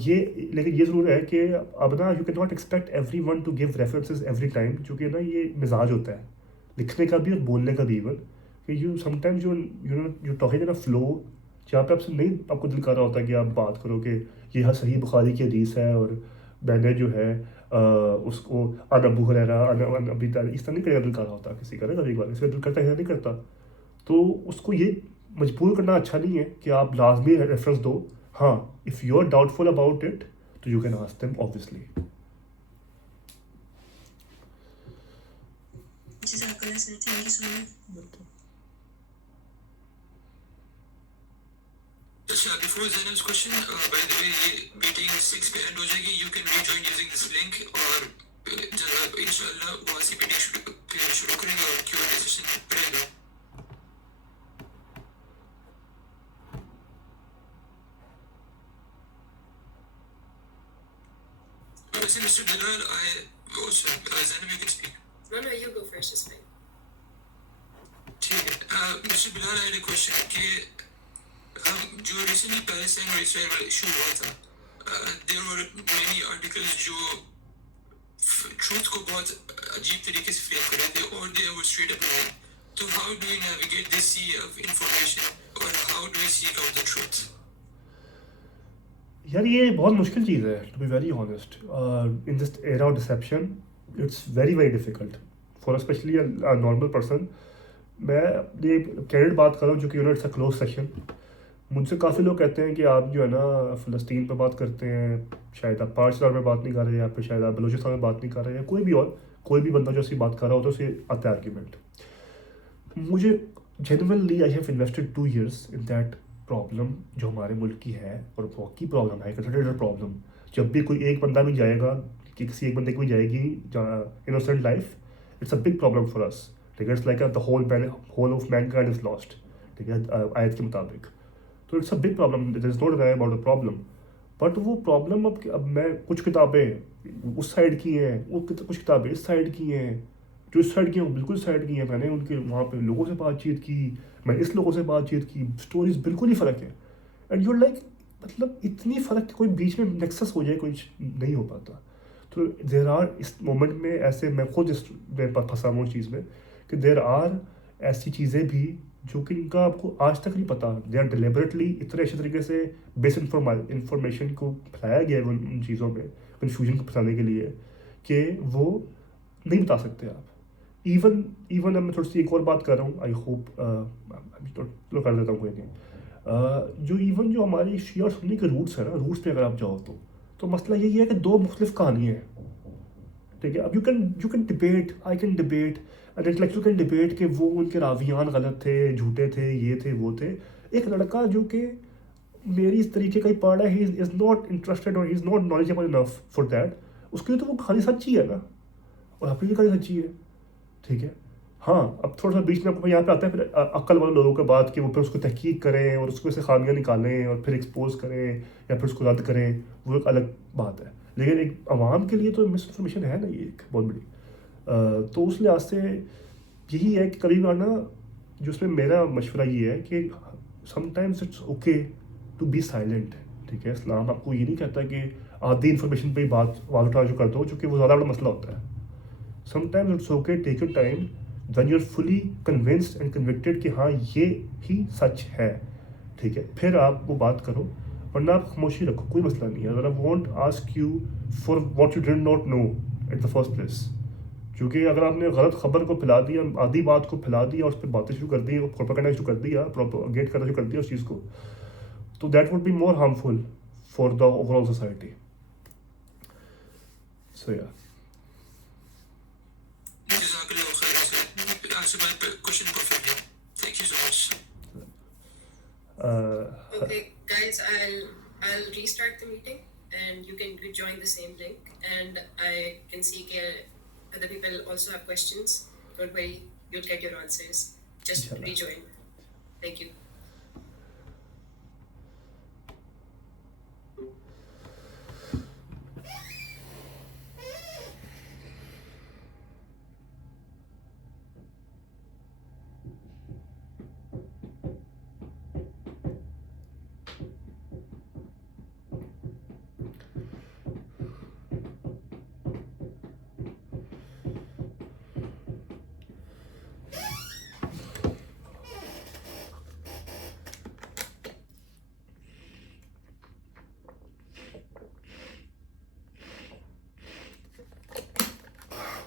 یہ ضرور ہے کہ اب نا you can not expect everyone to give references every time, چونکہ نا یہ مزاج ہوتا ہے لکھنے کا بھی اور بولنے کا بھی ایون, کہ you some times you talking in a flu جہاں پہ آپ سے نہیں آپ کو دل کر رہا ہوتا کہ آپ بات کرو کہ یہ صحیح بخاری کی حدیث ہے اور میں نے جو ہے اس کو ان ابو ہریرہ ان ابی طالب اس طرح نہیں کرے, دل کر رہا ہوتا کسی کا نا, کبھی بار اس کا دل کرتا ہے نہیں کرتا, تو اس کو یہ مجبور کرنا اچھا نہیں ہے کہ آپ لازمی ریفرنس دو. ہاں if you are doubtful about it تو you can ask them obviously. جزاک اللہ سر, تھینک یو سو مچ. اچھا, before Zainab's question, by the way, یہ meeting 6 پہ end ہو جائے گی. You can rejoin using this link, اور جناب انشاءاللہ وہاں سے meeting شروع کریں گے اور Q&A session پڑے گا. Mr. Bilal, Zainab, you can speak. No, you go first, it's fine. ٹھیک ہے. Mr. Bilal, I had a question کہ جو ریسنٹلی پیلسٹائن اور اسرائیل والا ایشو ہوا تھا, there were many articles جو ٹروتھ کو بہت عجیب طریقے سے فریم کر رہے تھے, اور they were straight up wrong. So how do we navigate this sea of information, or how do we seek out the truth? یار یہ بہت مشکل چیز ہے to be very honest. In this era of deception it's very very difficult for especially normal person. میں یہ candid بات کر رہا ہوں جو کہ اٹس اے کلوز سیشن. مجھ سے کافی لوگ کہتے ہیں کہ آپ جو ہے نا فلسطین پہ بات کرتے ہیں, شاید آپ پاکستان میں بات نہیں کر رہے, یا پھر شاید آپ بلوچستان میں بات نہیں کر رہے, یا کوئی بھی بندہ جو ایسی بات کر رہا ہوتا ہے اسے آتا ہے آرگیومنٹ. مجھے genuinely I have invested 2 years in that problem جو ہمارے ملک کی ہے, اور واقعی پرابلم ہے, کنسیڈرڈ پرابلم. جب بھی کوئی ایک بندہ بھی جائے گا, کہ کسی ایک بندے کی بھی جائے گی innocent life, it's a big problem for us. ٹھیک ہے, it's like the whole of mankind is lost. ٹھیک ہے, آیت کے مطابق. تو it's a big problem, there is no deny about the problem. But وہ پرابلم اب میں کچھ کتابیں اس سائڈ کی ہیں, کچھ کتابیں اس سائڈ کی ہیں, جو اس سائڈ کی ہیں وہ بالکل سائڈ کی ہیں. میں نے ان کے وہاں پہ لوگوں سے بات چیت کی, میں اس لوگوں سے بات چیت کی, اسٹوریز بالکل ہی فرق ہے. اینڈ یو لائک مطلب اتنی فرق کوئی بیچ میں نیکسس ہو جائے, کچھ نہیں ہو پاتا. تو دیر آر اس مومنٹ میں ایسے, میں خود اس میں پھنسا ہوں اس چیز میں, کہ دیر آر ایسی چیزیں بھی جو کہ ان کا آپ کو آج تک نہیں پتہ. دے آر ڈیلیبریٹلی اتنے اچھے طریقے سے بیس انفارمیشن کو پھیلایا گیا ہے ان چیزوں میں, کنفیوژن کو پھیلانے کے لیے, کہ وہ نہیں بتا سکتے آپ. ایون اب میں تھوڑی سی ایک اور بات کر رہا ہوں, آئی ہوپ چلو کر دیتا ہوں کوئی نہیں. جو ایون جو ہماری شیعہ اور سنی کے روٹس ہیں نا, روٹس پہ اگر آپ جاؤ تو مسئلہ یہی ہے کہ 2 مختلف کہانیاں ہیں. ٹھیک ہے, اب you can debate, I can debate, and intellectual can debate کہ وہ ان کے راویان غلط تھے, جھوٹے تھے, یہ تھے, وہ تھے. ایک لڑکا جو کہ میری اس طریقے کا ہی پڑھ رہا ہے, ہی از ناٹ انٹرسٹیڈ اور he is not knowledgeable enough for that, اس کے لیے تو وہ کہانی سچی ہے نا, اور اپنی بھی کہانی سچی ہے. ٹھیک ہے, ہاں اب تھوڑا سا بیچ میں یہاں پہ آتا ہے پھر عقل والے لوگوں کے بعد, کہ وہ پھر اس کو تحقیق کریں اور اس کو سے خامیاں نکالیں اور پھر ایکسپوز کریں یا پھر اس کو رد کریں, وہ ایک الگ بات ہے. لیکن ایک عوام کے لیے تو مس انفارمیشن ہے نا, یہ ایک بہت بڑی. تو اس لحاظ سے یہی ہے کہ کبھی بار نا, جو اس میں میرا مشورہ یہ ہے کہ sometimes it's okay to be silent. ٹھیک ہے, اسلام آپ کو یہ نہیں کہتا کہ آدھی انفارمیشن پہ ہی بات اٹھا جو کر دو, چونکہ وہ زیادہ بڑا مسئلہ ہوتا ہے. Sometimes it's okay, take your time when you're fully convinced and convicted کہ ہاں یہ ہی سچ ہے. ٹھیک ہے, پھر آپ وہ بات کرو, ورنہ آپ خاموشی رکھو, کوئی مسئلہ نہیں ہے. اگر I won't ask you for what you did not know at the first place. کیونکہ اگر آپ نے غلط خبر کو پھیلا دیا, آدھی بات کو پھیلا دیا, اور اس پہ باتیں شروع کر دی, پروپیگنڈا شروع کر دیا, پروپیگیٹ کرنا شروع کر دیا اس چیز کو, تو that would be more harmful for the overall society. So yeah Thank you so much. Okay, guys, I'll restart the meeting and you can join the same link. And I can see other people also have questions. Don't worry, you'll get your answers. Just Inshallah. rejoin. Thank you.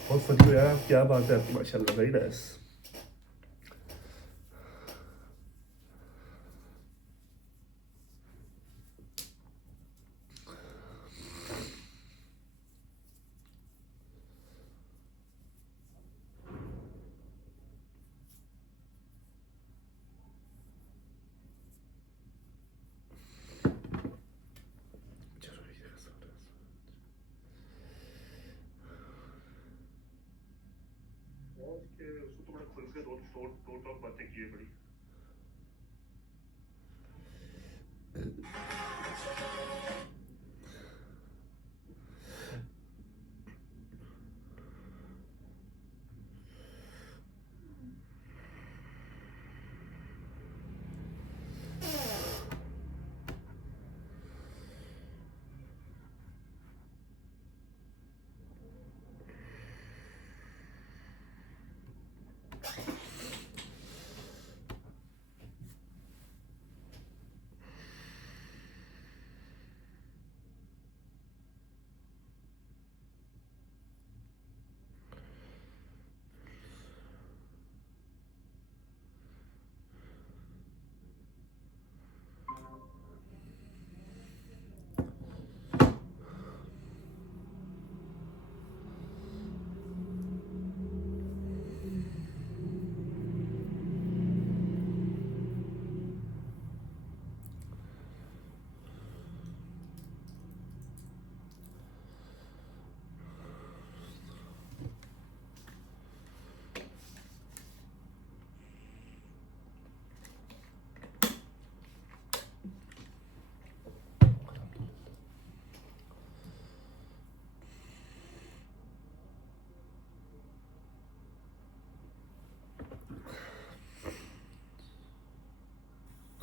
بہت فنی ہے, کیا بات ہے آپ کی, ماشاء اللہ, very nice. باتیں کی ہے بڑی.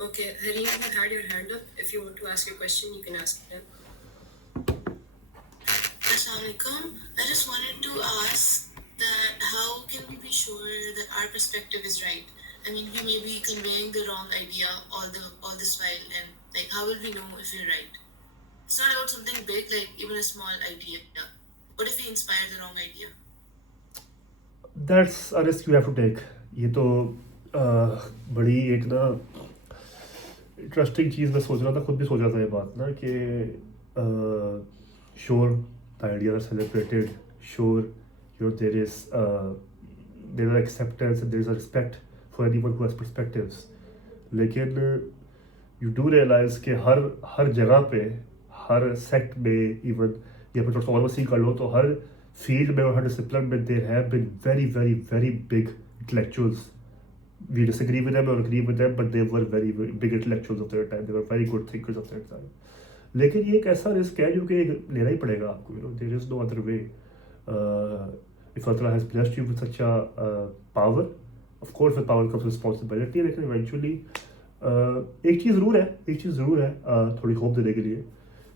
Okay, Harim, you had your hand up. If you want to ask your question, you can ask them. Assalamualaikum. I just wanted to ask that how can we be sure that our perspective is right? I mean, we may be conveying the wrong idea all this while, and like, how will we know if we're right? It's not about something big, like even a small idea. What if we inspire the wrong idea? That's a risk you have to take. یہ تو بڑی ایک نا interesting چیز میں سوچ رہا تھا، خود بھی سوچ رہا تھا یہ بات نا کہ شور the ideas are celebrated, sure, you know, there are acceptance and there is a respect for anyone who has perspectives. لیکن you do realize کہ ہر جگہ پہ، ہر سیکٹ میں، ایون یا پھر تھوڑا اور وسیع کر لو تو ہر فیلڈ میں اور ہر ڈسپلن میں there have been very very very big intellectuals. We disagree with them or agree with them, but they were very, very big intellectuals of their time. They were very good thinkers of their time. لیکن یہ ایک ایسا risk ہے جو کہ لینا ہی پڑے گا آپ کو. There is no other way. If Allah has blessed you with such a power, of course with power comes responsibility. لیکن eventually ایک چیز ضرور ہے تھوڑی ہوپ دینے کے لیے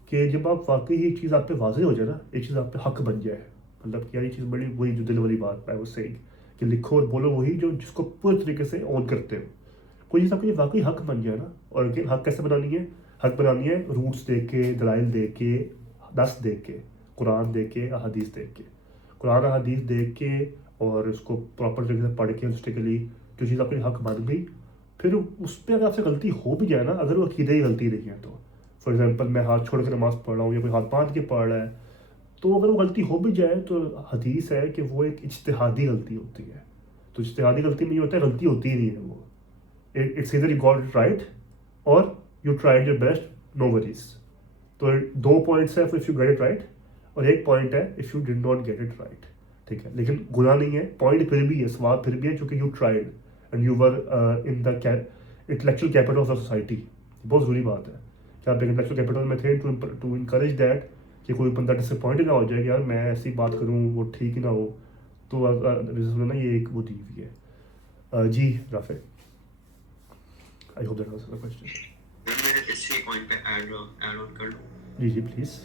کہ جب آپ واقعی یہ چیز آپ پہ واضح ہو جائے نا، ایک چیز آپ پہ حق بن جائے، مطلب کہ یار یہ چیز بڑی وہی جو دل والی بات ہے وہ صحیح کہ لکھو اور بولو وہی جو جس کو پورے طریقے سے آن کرتے ہو. کوئی چیز آپ کو یہ واقعی حق بن جائے نا. اور اگین حق کیسے بنانی ہے؟ حق بنانی ہے روٹس دیکھ کے، دلائل دیکھ کے، نص دیکھ کے، قرآن دیکھ کے، احادیث دیکھ کے. قرآن احادیث دیکھ کے اور اس کو پراپر طریقے سے پڑھ کے ہسٹریکلی جو چیز آپ کے حق بن گئی، پھر اس پہ اگر آپ سے غلطی ہو بھی جائے نا، اگر وہ عقیدے کی غلطی نہیں ہے تو فار ایگزامپل میں ہاتھ چھوڑ کے نماز پڑھ رہا ہوں یا کوئی ہاتھ باندھ کے پڑھ رہا ہے، تو اگر وہ غلطی ہو بھی جائے تو حدیث ہے کہ وہ ایک اجتہادی غلطی ہوتی ہے. تو اجتہادی غلطی میں یہ ہوتا ہے غلطی ہوتی ہی نہیں ہے. وہ it's either you got it right or you tried your best, no worries. تو 2 پوائنٹس ہے if you get it right, اور 1 پوائنٹ ہے if you did not get it right. ٹھیک ہے، لیکن گناہ نہیں ہے، پوائنٹ پھر بھی ہے، ثواب پھر بھی ہے چونکہ you tried and you were in the intellectual capital of the society. بہت ضروری بات ہے کہ آپ ایک انٹلیکچوئل کیپٹل میں تھے ٹو انکریج دیٹ کہ کوئی بندہ ڈس اپوائنٹ نہ ہو جائے کہ یار میں ایسی بات کروں وہ ٹھیک ہی نہ ہو. تو نا یہ ایک وہ دی ہوئی ہے. جی Rafay, I hope that was the question. میں اسی پوائنٹ پہ ایڈ آن کر لوں. جی جی پلیز.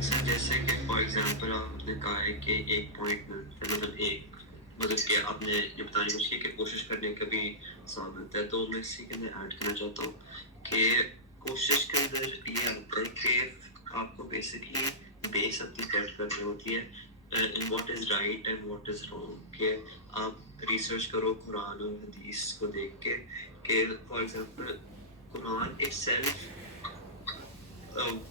سر جیسے کہ فار ایگزامپل آپ نے کہا ہے کہ ایک پوائنٹ میں مطلب کہ آپ نے یہ بتانے کی کوشش کی کہ کوشش کرنے کا بھی ثواب ملتا ہے. تو میں اسی کے اندر ایڈ کرنا چاہتا ہوں کہ کوشش کے اندر یہ آتا ہے کہ آپ کو بیسکلی بیس اپنی سیٹ کرنی ہوتی ہے what is right and what is wrong. کہ آپ ریسرچ کرو قرآن اور حدیث کو دیکھ کے کہ for example Quran itself,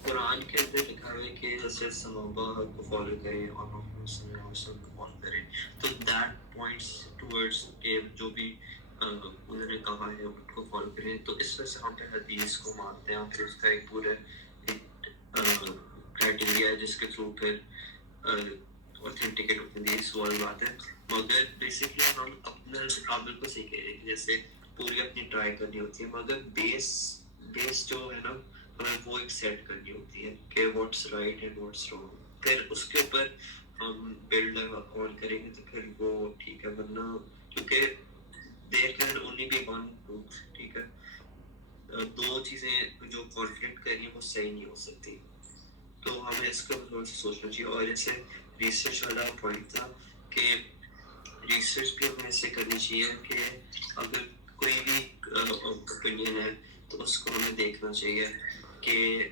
Quran کے اندر لکھا ہے کہ جیسے صحابہ کو فالو کریں اور محمد صلی اللہ علیہ وسلم کو فالو کریں، تو دیٹ پوائنٹس ٹورڈس کہ جو بھی انہوں نے کہا ہے ان کو فالو کریں. تو اس وجہ سے ہم پہ حدیث کو مانتے ہیں، پھر اس کا ایک پورا کرائٹیریا ہے جس کے تھرو پھر اوتھینٹیکیٹ ہوتی ہے. اس والی بات ہے. مگر بیسکلی ہم اپنا آپ بالکل صحیح کہہ رہے ہیں کہ جیسے پوری اپنی ٹرائی کرنی ہوتی ہے، مگر بیس جو ہے نا ہمیں وہ ایک سیٹ کرنی ہوتی ہے کہ what's right and what's wrong. پھر اس کے اوپر ہم بلڈ آن کریں گے تو پھر وہ ٹھیک ہے. ورنہ کیونکہ there can only be one truth. ٹھیک ہے، 2 چیزیں جو کانفلکٹ کر رہی ہیں وہ صحیح نہیں ہو سکتی. تو ہمیں اس کا تھوڑا سا سوچنا چاہیے. اور جیسے ریسرچ والا پوائنٹ تھا کہ ریسرچ بھی ہمیں ایسے کرنی چاہیے کہ اگر کوئی بھی اوپینین ہے تو اس کو ہمیں دیکھنا چاہیے کہ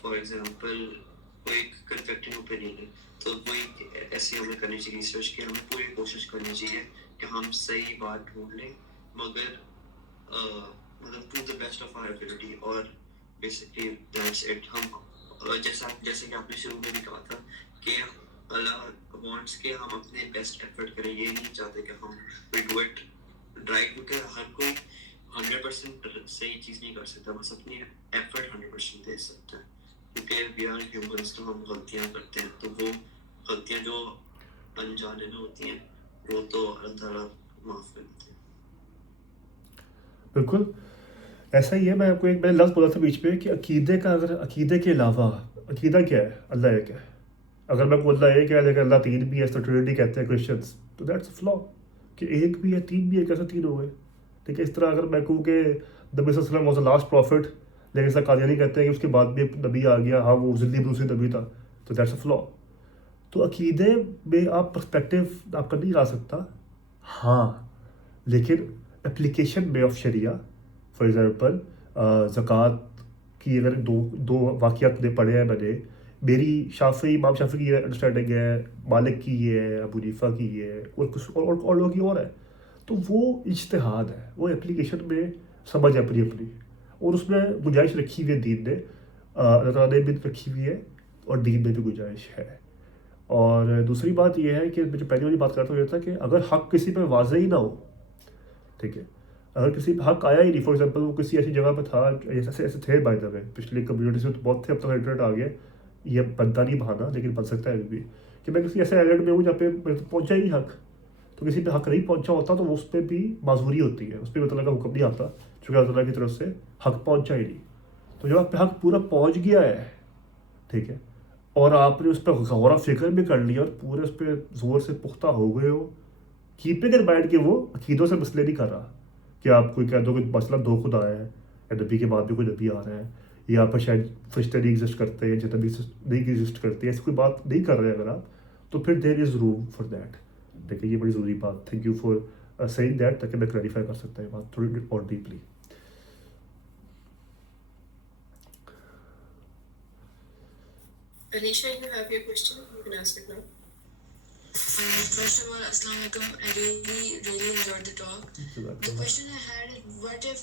فار ایگزامپل کوئی کنفلکٹنگ اوپینین ہے تو وہی ایسی ہمیں کرنی چاہیے ریسرچ کی. ہمیں پوری کوشش کرنی چاہیے کہ ہم صحیح بات ڈھونڈ لیں، مگر مطلب to the best of our ability. اور بیسکلی دیٹس اٹ. ہم جیسے کہ آپ نے شروع میں بھی کہا تھا کہ اللہ وانٹس کہ ہم اپنے بیسٹ ایفرٹ کریں. یہ نہیں چاہتے کہ ہم وی ڈو اٹ رائٹ، کیونکہ ہر کوئی 100% صحیح چیز نہیں کر سکتا، بس اپنی ایفرٹ 100% دے سکتا ہے. کیونکہ وی آر ہیومنس، تو ہم غلطیاں کرتے ہیں. تو وہ غلطیاں جو انجانے میں ہوتی ہیں وہ تو اللہ تعالیٰ معاف کر دیتے ہیں. بالکل ایسا ہی ہے. میں آپ کو ایک لفظ بولا تھا بیچ میں کہ عقیدے کا، اگر عقیدے کے علاوہ عقیدہ کیا ہے؟ اللہ ایک ہے. اگر میں کو اللہ ایک ہے لیکن اللہ 3 بھی ہے، تو ٹرینٹی کہتے ہیں کرسچنس، تو دیٹس اے فلا کہ 1 بھی ہے 3 بھی ہے، کیسے 3 ہو گئے؟ ٹھیک ہے. اس طرح اگر میں کہوں کہ نبی صلی اللہ علیہ وسلم واز دا لاسٹ پروفٹ, لیکن ایسا قادیانی کہتے ہیں کہ اس کے بعد بھی ایک نبی آ گیا, ہاں وہ زندگی دوسری نبی تھا, تو دیٹس اے فلا. تو عقیدے میں آپ پرسپیکٹیو آپ کا نہیں لا سکتا, ہاں لیکن اپلیکیشن میں آف شریعہ, فار ایگزامپل زکوٰۃ کی اگر دو واقعات نے پڑھے ہیں میں نے, میری امام شافعی کی یہ انڈرسٹینڈنگ ہے, مالک کی یہ ہے, ابو حنیفہ کی یہ ہے, اور کچھ اور لوگوں کی اور ہے, تو وہ اجتہاد ہے, وہ اپلیکیشن میں سمجھ ہے اپنی اپنی, اور اس میں گنجائش رکھی ہوئی ہے دین نے, اللہ تعالیٰ نے بھی رکھی ہوئی ہے, اور دین میں بھی گنجائش ہے. اور دوسری بات یہ ہے کہ میں جو پہلی والی بات کرتا ہوں یہ تھا کہ اگر حق کسی پہ واضح ہی نہ ہو, ٹھیک ہے, اگر کسی پہ حق آیا ہی نہیں, فار ایگزامپل وہ کسی ایسی جگہ پہ تھا, ایسے تھے بائی دا وے پچھلی کمیونٹیز میں تو بہت تھے, اب تک انٹرنیٹ آ گیا, یہ بنتا نہیں بہانا لیکن بن سکتا ہے ابھی بھی, کہ میں کسی ایسے آئلینڈ میں ہوں جہاں پہ پہنچا ہی نہیں حق, تو کسی پہ حق نہیں پہنچا ہوتا تو اس پہ بھی معذوری ہوتی ہے, اس پہ اللہ تعالیٰ کا حکم نہیں آتا, چونکہ اللہ تعالیٰ کی طرف سے حق پہنچا ہی نہیں. تو جب آپ پہ حق پورا پہنچ گیا ہے, ٹھیک ہے, اور آپ نے اس پہ غور و فکر بھی کر لیا اور پورے اس پہ زور سے پختہ ہو گئے ہو, کیپنگ ان مائنڈ کہ وہ عقیدوں سے مسئلے نہیں کر رہا, کہ آپ کوئی کہہ دو کہ مسئلہ دو خدا ہے, یا نبی کے بعد بھی کوئی نبی آ رہا ہے, یا آپ شاید فرشتے نہیں ایگزسٹ کرتے, یا نبی نہیں ایگزسٹ کرتے, ایسی کوئی بات نہیں کر رہے اگر آپ, تو پھر دیر از روم فار دیٹ. دیکھیں یہ بڑی ضروری بات, thank you for saying that, تاکہ میں کلیریفائی کر سکتا ہے بات تھوڑی اور deeply. Alicia, you have your question. You can ask it now. First of all, Assalamu alaikum. I really enjoyed the talk. The question I had is, what if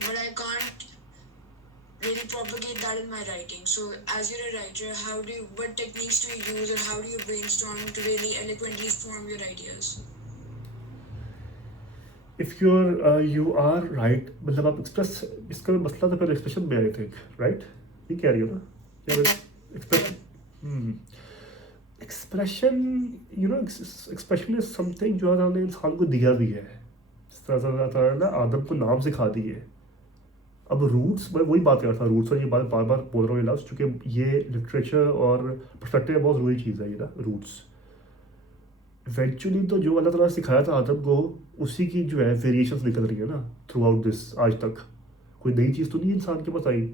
but I can't really propagate that in my writing? So, as you're a writer, what techniques do you use, or how do you brainstorm to really eloquently form your ideas? If you are right, مطلب آپ express, اس کا مسئلہ تو پھر expression میں I think, right, یہ کہہ رہی ہو نا, expression, you know expression is something جو اللہ نے انسان کو دیا بھی ہے, جس طرح اللہ تعالیٰ نے آدم کو نام سکھا دی ہے. اب روٹس, میں وہی بات کر رہا تھا روٹس, اور یہ بات بار بار بول رہا ہوں یہ لفظ, چونکہ یہ لٹریچر اور پرسپیکٹیو بہت ضروری چیز ہے یہ نا, روٹس. ایونچولی تو جو اللہ تعالیٰ نے سکھایا تھا آدم کو, اسی کی جو ہے ویریشنس نکل رہی ہے نا تھرو آؤٹ دس, آج تک کوئی نئی چیز تو نہیں انسان کے پاس آئی.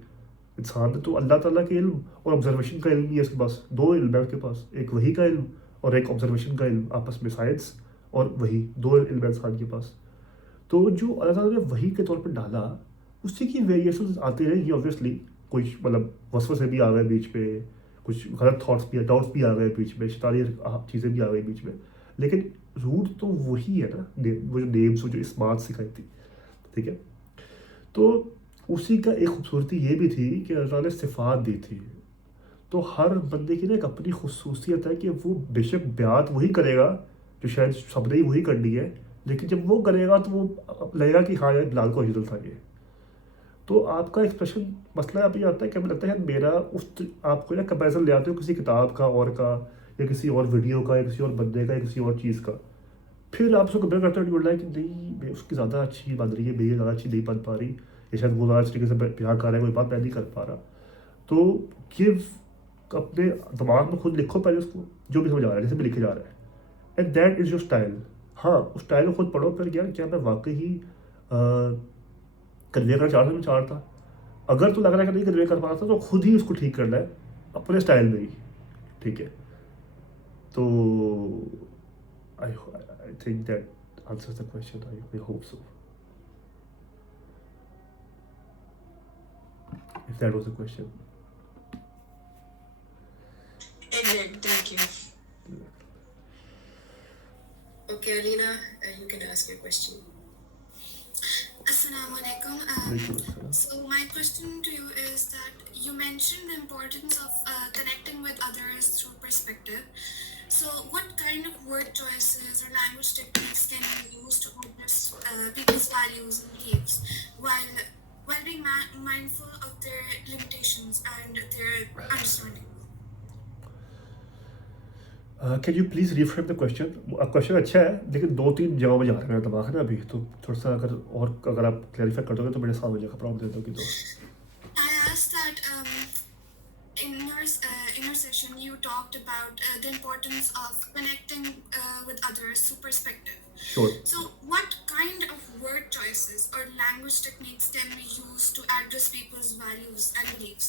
انسان نے تو اللہ تعالیٰ کے علم اور آبزرویشن کا علم ہی ہے اس کے پاس, دو علم ہے اس کے پاس, ایک وحی کا علم اور ایک آبزرویشن کا علم, آپس میں سائنس اور وحی, دو علم ہے انسان کے پاس. تو جو اللہ تعالیٰ نے وحی کے طور پہ ڈالا, اسی کی ویریشنز آتی رہیں گی اوبویسلی, کچھ مطلب وسوسے بھی آ گئے بیچ میں, کچھ غلط تھاٹس بھی, ڈاؤٹس بھی آ گئے بیچ میں, شیطانی چیزیں بھی آ گئی بیچ میں, لیکن روٹ تو وہی ہے نا, وہ جو نیمس, وہ جو اسمات سکھائی تھی, ٹھیک ہے. تو اسی کا ایک خوبصورتی یہ بھی تھی کہ اللہ تعالیٰ نے صفات دی تھی, تو ہر بندے کی نا ایک اپنی خصوصیت ہے کہ وہ بے شک بیعت وہی کرے گا جو شاید سب نے ہی وہی کرنی ہے, لیکن جب وہ کرے گا تو وہ لگے گا کہ ہاں یار بلال کو ہجل تھا یہ. تو آپ کا ایکسپریشن مسئلہ آپ یہ آتا ہے کہ ہمیں لگتا ہے میرا اس, آپ کو نا کمپیریزن لے آتے ہو کسی کتاب کا اور کا, یا کسی اور ویڈیو کا, یا کسی اور بندے کا, یا کسی اور چیز کا, پھر آپ اس کو کمپیئر کرتے ہو, کہ نہیں اس کی زیادہ اچھی بن رہی ہے, میری زیادہ اچھی نہیں بن پا رہی, یا شاید وہ زیادہ اچھی طریقے سے بیان کر رہا ہے, کوئی بات میں نہیں کر پا رہا. تو اپنے دماغ میں خود لکھو پہلے اس کو, جو بھی سمجھ آ رہا ہے, جیسے بھی لکھے جا رہا ہے, and that is your style. ہاں اس اسٹائل کو خود پڑھو, پھر کیا میں واقعی کنوے کرنا چاہ رہا تھا, اگر تو لگ رہا ہے کہ نہیں کنوے کر پا رہا تھا, تو خود ہی اس کو ٹھیک کرنا ہے اپنے اسٹائل میں ہی, ٹھیک ہے. تو I think that answers the question. I hope so. If that was the question. It did, thank you. Okay, Alina, you can ask your question. Assalamu alaikum. So my question to you is that you mentioned the importance of connecting with others through perspective. So what kind of word choices or language techniques can you use to witness people's values and beliefs while being mindful of their limitations and their understanding? Can you please reframe the question? Question اچھا ہے, لیکن 2-3 جگہوں میں جا رہا ہے میرا دماغ ہے نا ابھی, تو تھوڑا سا اگر آپ کلیریفائی کر دو گے تو میرے ساتھ ہو جائے گا, پرابلم دے دو گی تو. I asked that in your session you talked about the importance of connecting with others through perspective. Sure. So, what kind of word choices or language techniques can we use to address people's values and beliefs?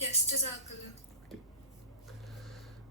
Yes, Jazakallah.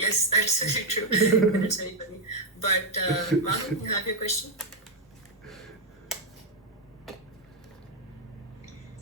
Yes, that's very true. That's very funny. But Mahu, you have your question?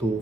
2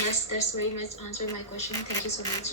Yes, that's very much answered my question. Thank you so much.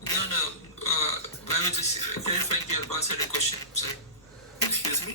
No, I was just clarifying your boss had a question, sir. Excuse me,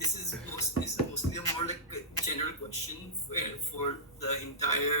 This is mostly a more like a general question for the entire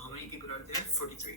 how many people are there? 43.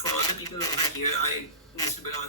for all the people over here, Mr. Bilal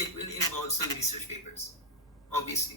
it will involve some research papers, obviously.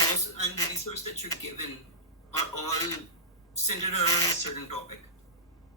most and the research that you're given are all centered around a certain topic,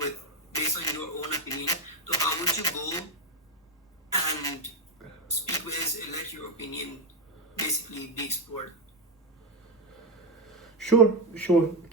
with based on your own opinion. So how would you go and speak with, let your opinion basically be explored? Sure.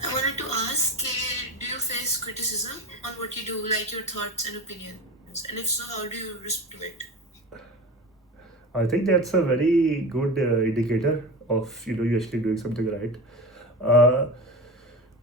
I wanted to ask, do you face criticism on what you do, like your thoughts and opinions? And if so, how do you respond to it? I think that's a very good indicator of you actually doing something right.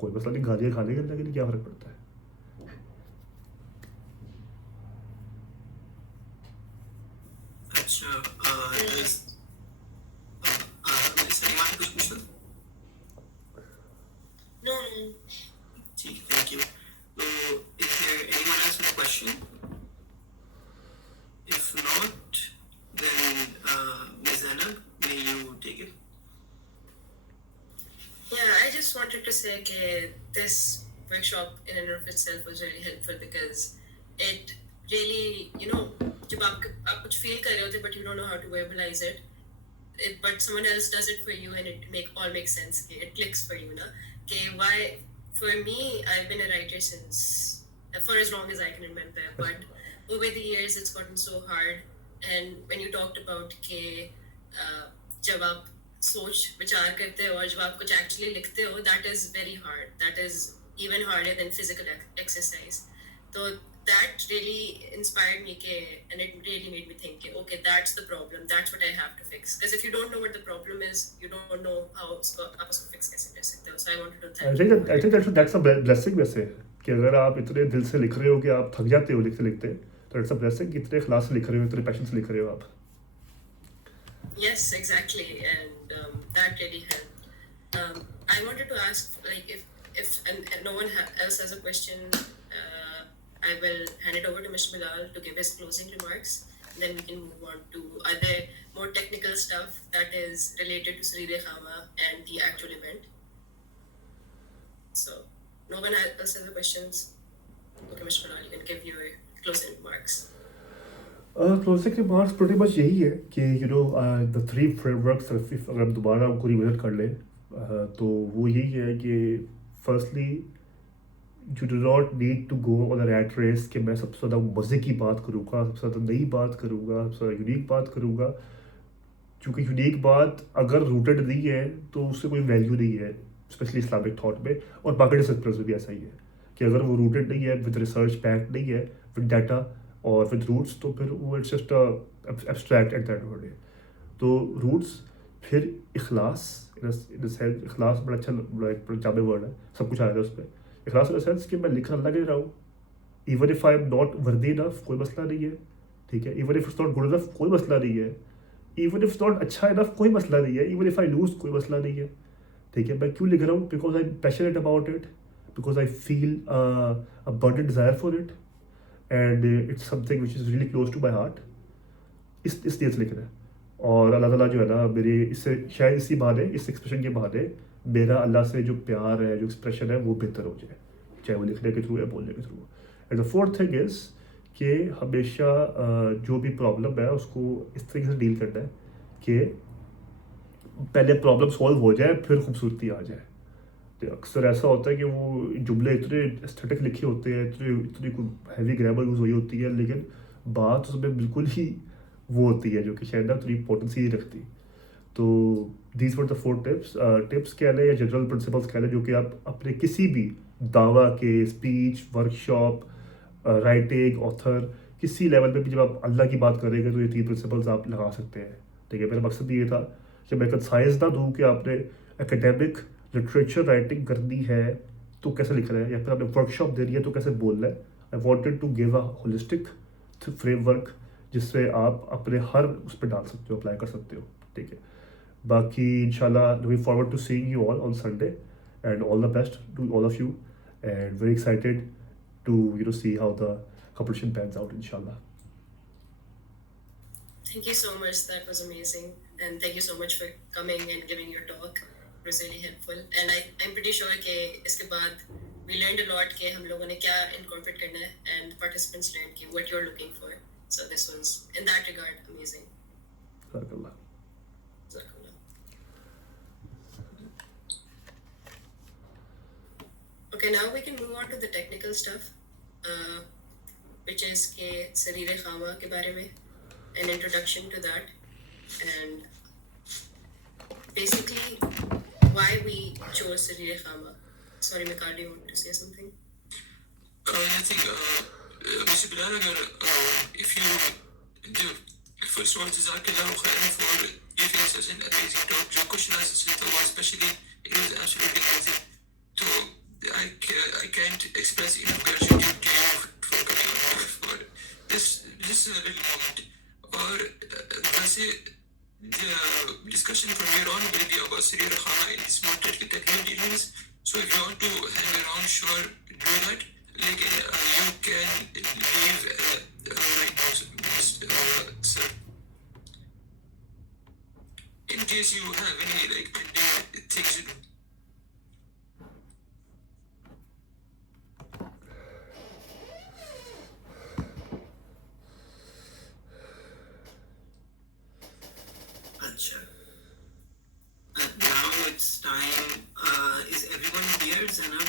کوئی مسئلہ نہیں, گالیاں کھانے کے لیے کیا فرق پڑتا ہے. اچھا سلیمان کچھ پوچھنا؟ No. ٹھیک, thank you. So, is there anyone else with a question? If not, then Ms. Zainab, may you take it? Yeah, I just wanted to say that this workshop in and of itself was really helpful because it really, jab aap kuch feel kar rahe hote but you don't know how to verbalize it, but someone else does it for you and it all makes sense. It clicks for you, na? Why? For me, I've been a writer for as long as I can remember, but over the years it's gotten so hard. And when you talked about jab aap سوچ وچار کرتے ہو اور جب آپ کچھ actually لکھتے ہو, that is very hard, that is even harder than physical exercise. تو that really inspired me and it really made me think okay that's the problem, that's what I have to fix, because if you don't know what the problem is you don't know how آپ اس کو fix کیسے کر سکتے ہو. So I wanted to thank that's a blessing ویسے, کہ اگر آپ اتنے دل سے لکھ رہے ہو کہ آپ تھک جاتے ہو لکھتے لکھتے, تو اٹس اے بلیسنگ کہ اتنے اخلاص سے لکھ رہے ہو, اتنے پیشن سے لکھ رہے ہو آپ. Yes, exactly, and that really helped. I wanted to ask, like, if no one else has a question, I will hand it over to Mr. Bilal to give his closing remarks. Then we can move on to other more technical stuff that is related to Sareer Khama and the actual event. So, no one else has the questions? Okay, Mr. Bilal, you can give your closing remarks. Closing remarks pretty much یہی ہے کہ دا 3 frame works اگر ہم دوبارہ ان کو revisit کر لیں تو وہ یہی ہے کہ firstly you do not need to go on a rat race کہ میں سب سے زیادہ مزے کی بات کروں گا, سب سے زیادہ نئی بات کروں گا, سب سے زیادہ یونیک بات کروں گا, کیونکہ یونیک بات اگر روٹیڈ نہیں ہے تو اس سے کوئی ویلیو نہیں ہے, اسپیشلی اسلامک تھاٹ میں, اور باقی ڈسپلنس میں بھی ایسا ہی ہے کہ اگر وہ روٹیڈ نہیں ہے, ود ریسرچ بیک نہیں ہے, ود ڈیٹا اور ود روٹس, تو پھر وہ it's just abstract at that word. تو روٹس پھر اخلاص, اخلاص بڑا اچھا بڑا جامع ورڈ ہے, سب کچھ آیا تھا اس پہ. اخلاص ان دا سینس کہ میں لکھ اللہ کے لیے رہا ہوں, even if I am not worthy enough, کوئی مسئلہ نہیں ہے, ٹھیک ہے. Even if it's not good enough, کوئی مسئلہ نہیں ہے. ایون اف ناٹ اچھا انف, کوئی مسئلہ نہیں ہے. ایون اف آئی لوز, کوئی مسئلہ نہیں ہے, ٹھیک ہے. میں کیوں لکھ رہا ہوں؟ Because I am passionate about it, because I feel a burden desire for it, and it's something which is really close to my heart. اس لیے سے لکھ رہا ہے. اور اللہ تعالیٰ جو ہے نا میری اس سے شاید اسی بہانے, اس ایکسپریشن کے بہانے میرا اللہ سے جو پیار ہے, جو ایکسپریشن ہے, وہ بہتر ہو جائے, چاہے وہ لکھنے کے تھرو یا بولنے کے through. And the fourth thing is کہ ہمیشہ جو بھی پرابلم ہے اس کو اس طریقے سے ڈیل کرنا ہے کہ پہلے پرابلم سالو ہو جائے پھر خوبصورتی آ جائے. اکثر ایسا ہوتا ہے کہ وہ جملے اتنے اسٹیٹک لکھے ہوتے ہیں, اتنی ہیوی گرامر یوز ہوئی ہوتی ہے, لیکن بات اس میں بالکل ہی وہ ہوتی ہے جو کہ شاید نا اتنی امپورٹنسی نہیں رکھتی. تو دیز ور دا 4 ٹپس کہہ لیں یا جنرل پرنسپلس کہہ لیں, جو کہ آپ اپنے کسی بھی دعویٰ کے, speech, work shop, writing, author, کسی لیول پہ بھی جب آپ اللہ کی بات کریں گے تو یہ 3 پرنسپلس آپ لگا سکتے ہیں, ٹھیک ہے. میرا مقصد یہ تھا کہ میں کنسائز نہ دوں کہ آپ نے اکیڈیمک لٹریچر رائٹنگ کرنی ہے تو کیسے لکھ رہے ہیں, یا پھر آپ نے ورک شاپ دینی ہے تو کیسے بول رہے ہیں. I wanted to give a holistic framework جس سے آپ اپنے ہر اس پہ ڈال سکتے ہو, اپلائی کر سکتے ہو, ٹھیک ہے. باقی ان شاء اللہ looking forward to seeing you all on Sunday, and all the best to all of you, and very excited to see how the competition pans out, inshallah. Thank you so much, that was amazing, and thank you so much for coming and giving your talk. It was really helpful, and I'm pretty sure کہ اس کے بعد we learned a lot کہ ہم لوگوں نے کیا incorporate کرنا ہے, and participants learned کہ what you're looking for. So this was in that regard amazing. Jazakallah. Okay, now we can move on to the technical stuff, which is کہ Sareer Khama کے بارے میں, an introduction to that, and basically why we chose Sareer Khama. Sorry, Mikali, you want to say something? I think, Mr. Bilal, if you do, first of all, Jazakallah khairan for giving such an amazing talk. Your question answers it all, especially, it was absolutely amazing. So, I can't express enough gratitude to you for coming on for this just a little moment. اور ویسے discussion from here on will be about Sri Rahama in his more technical details. So if you want to hang around, sure, do that. Like you can leave right now, sir. In case you have any like pending things to do. Acha. Now it's time. Is everyone here? Zainab,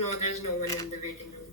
No, there's no one in the waiting room.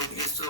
Okay, so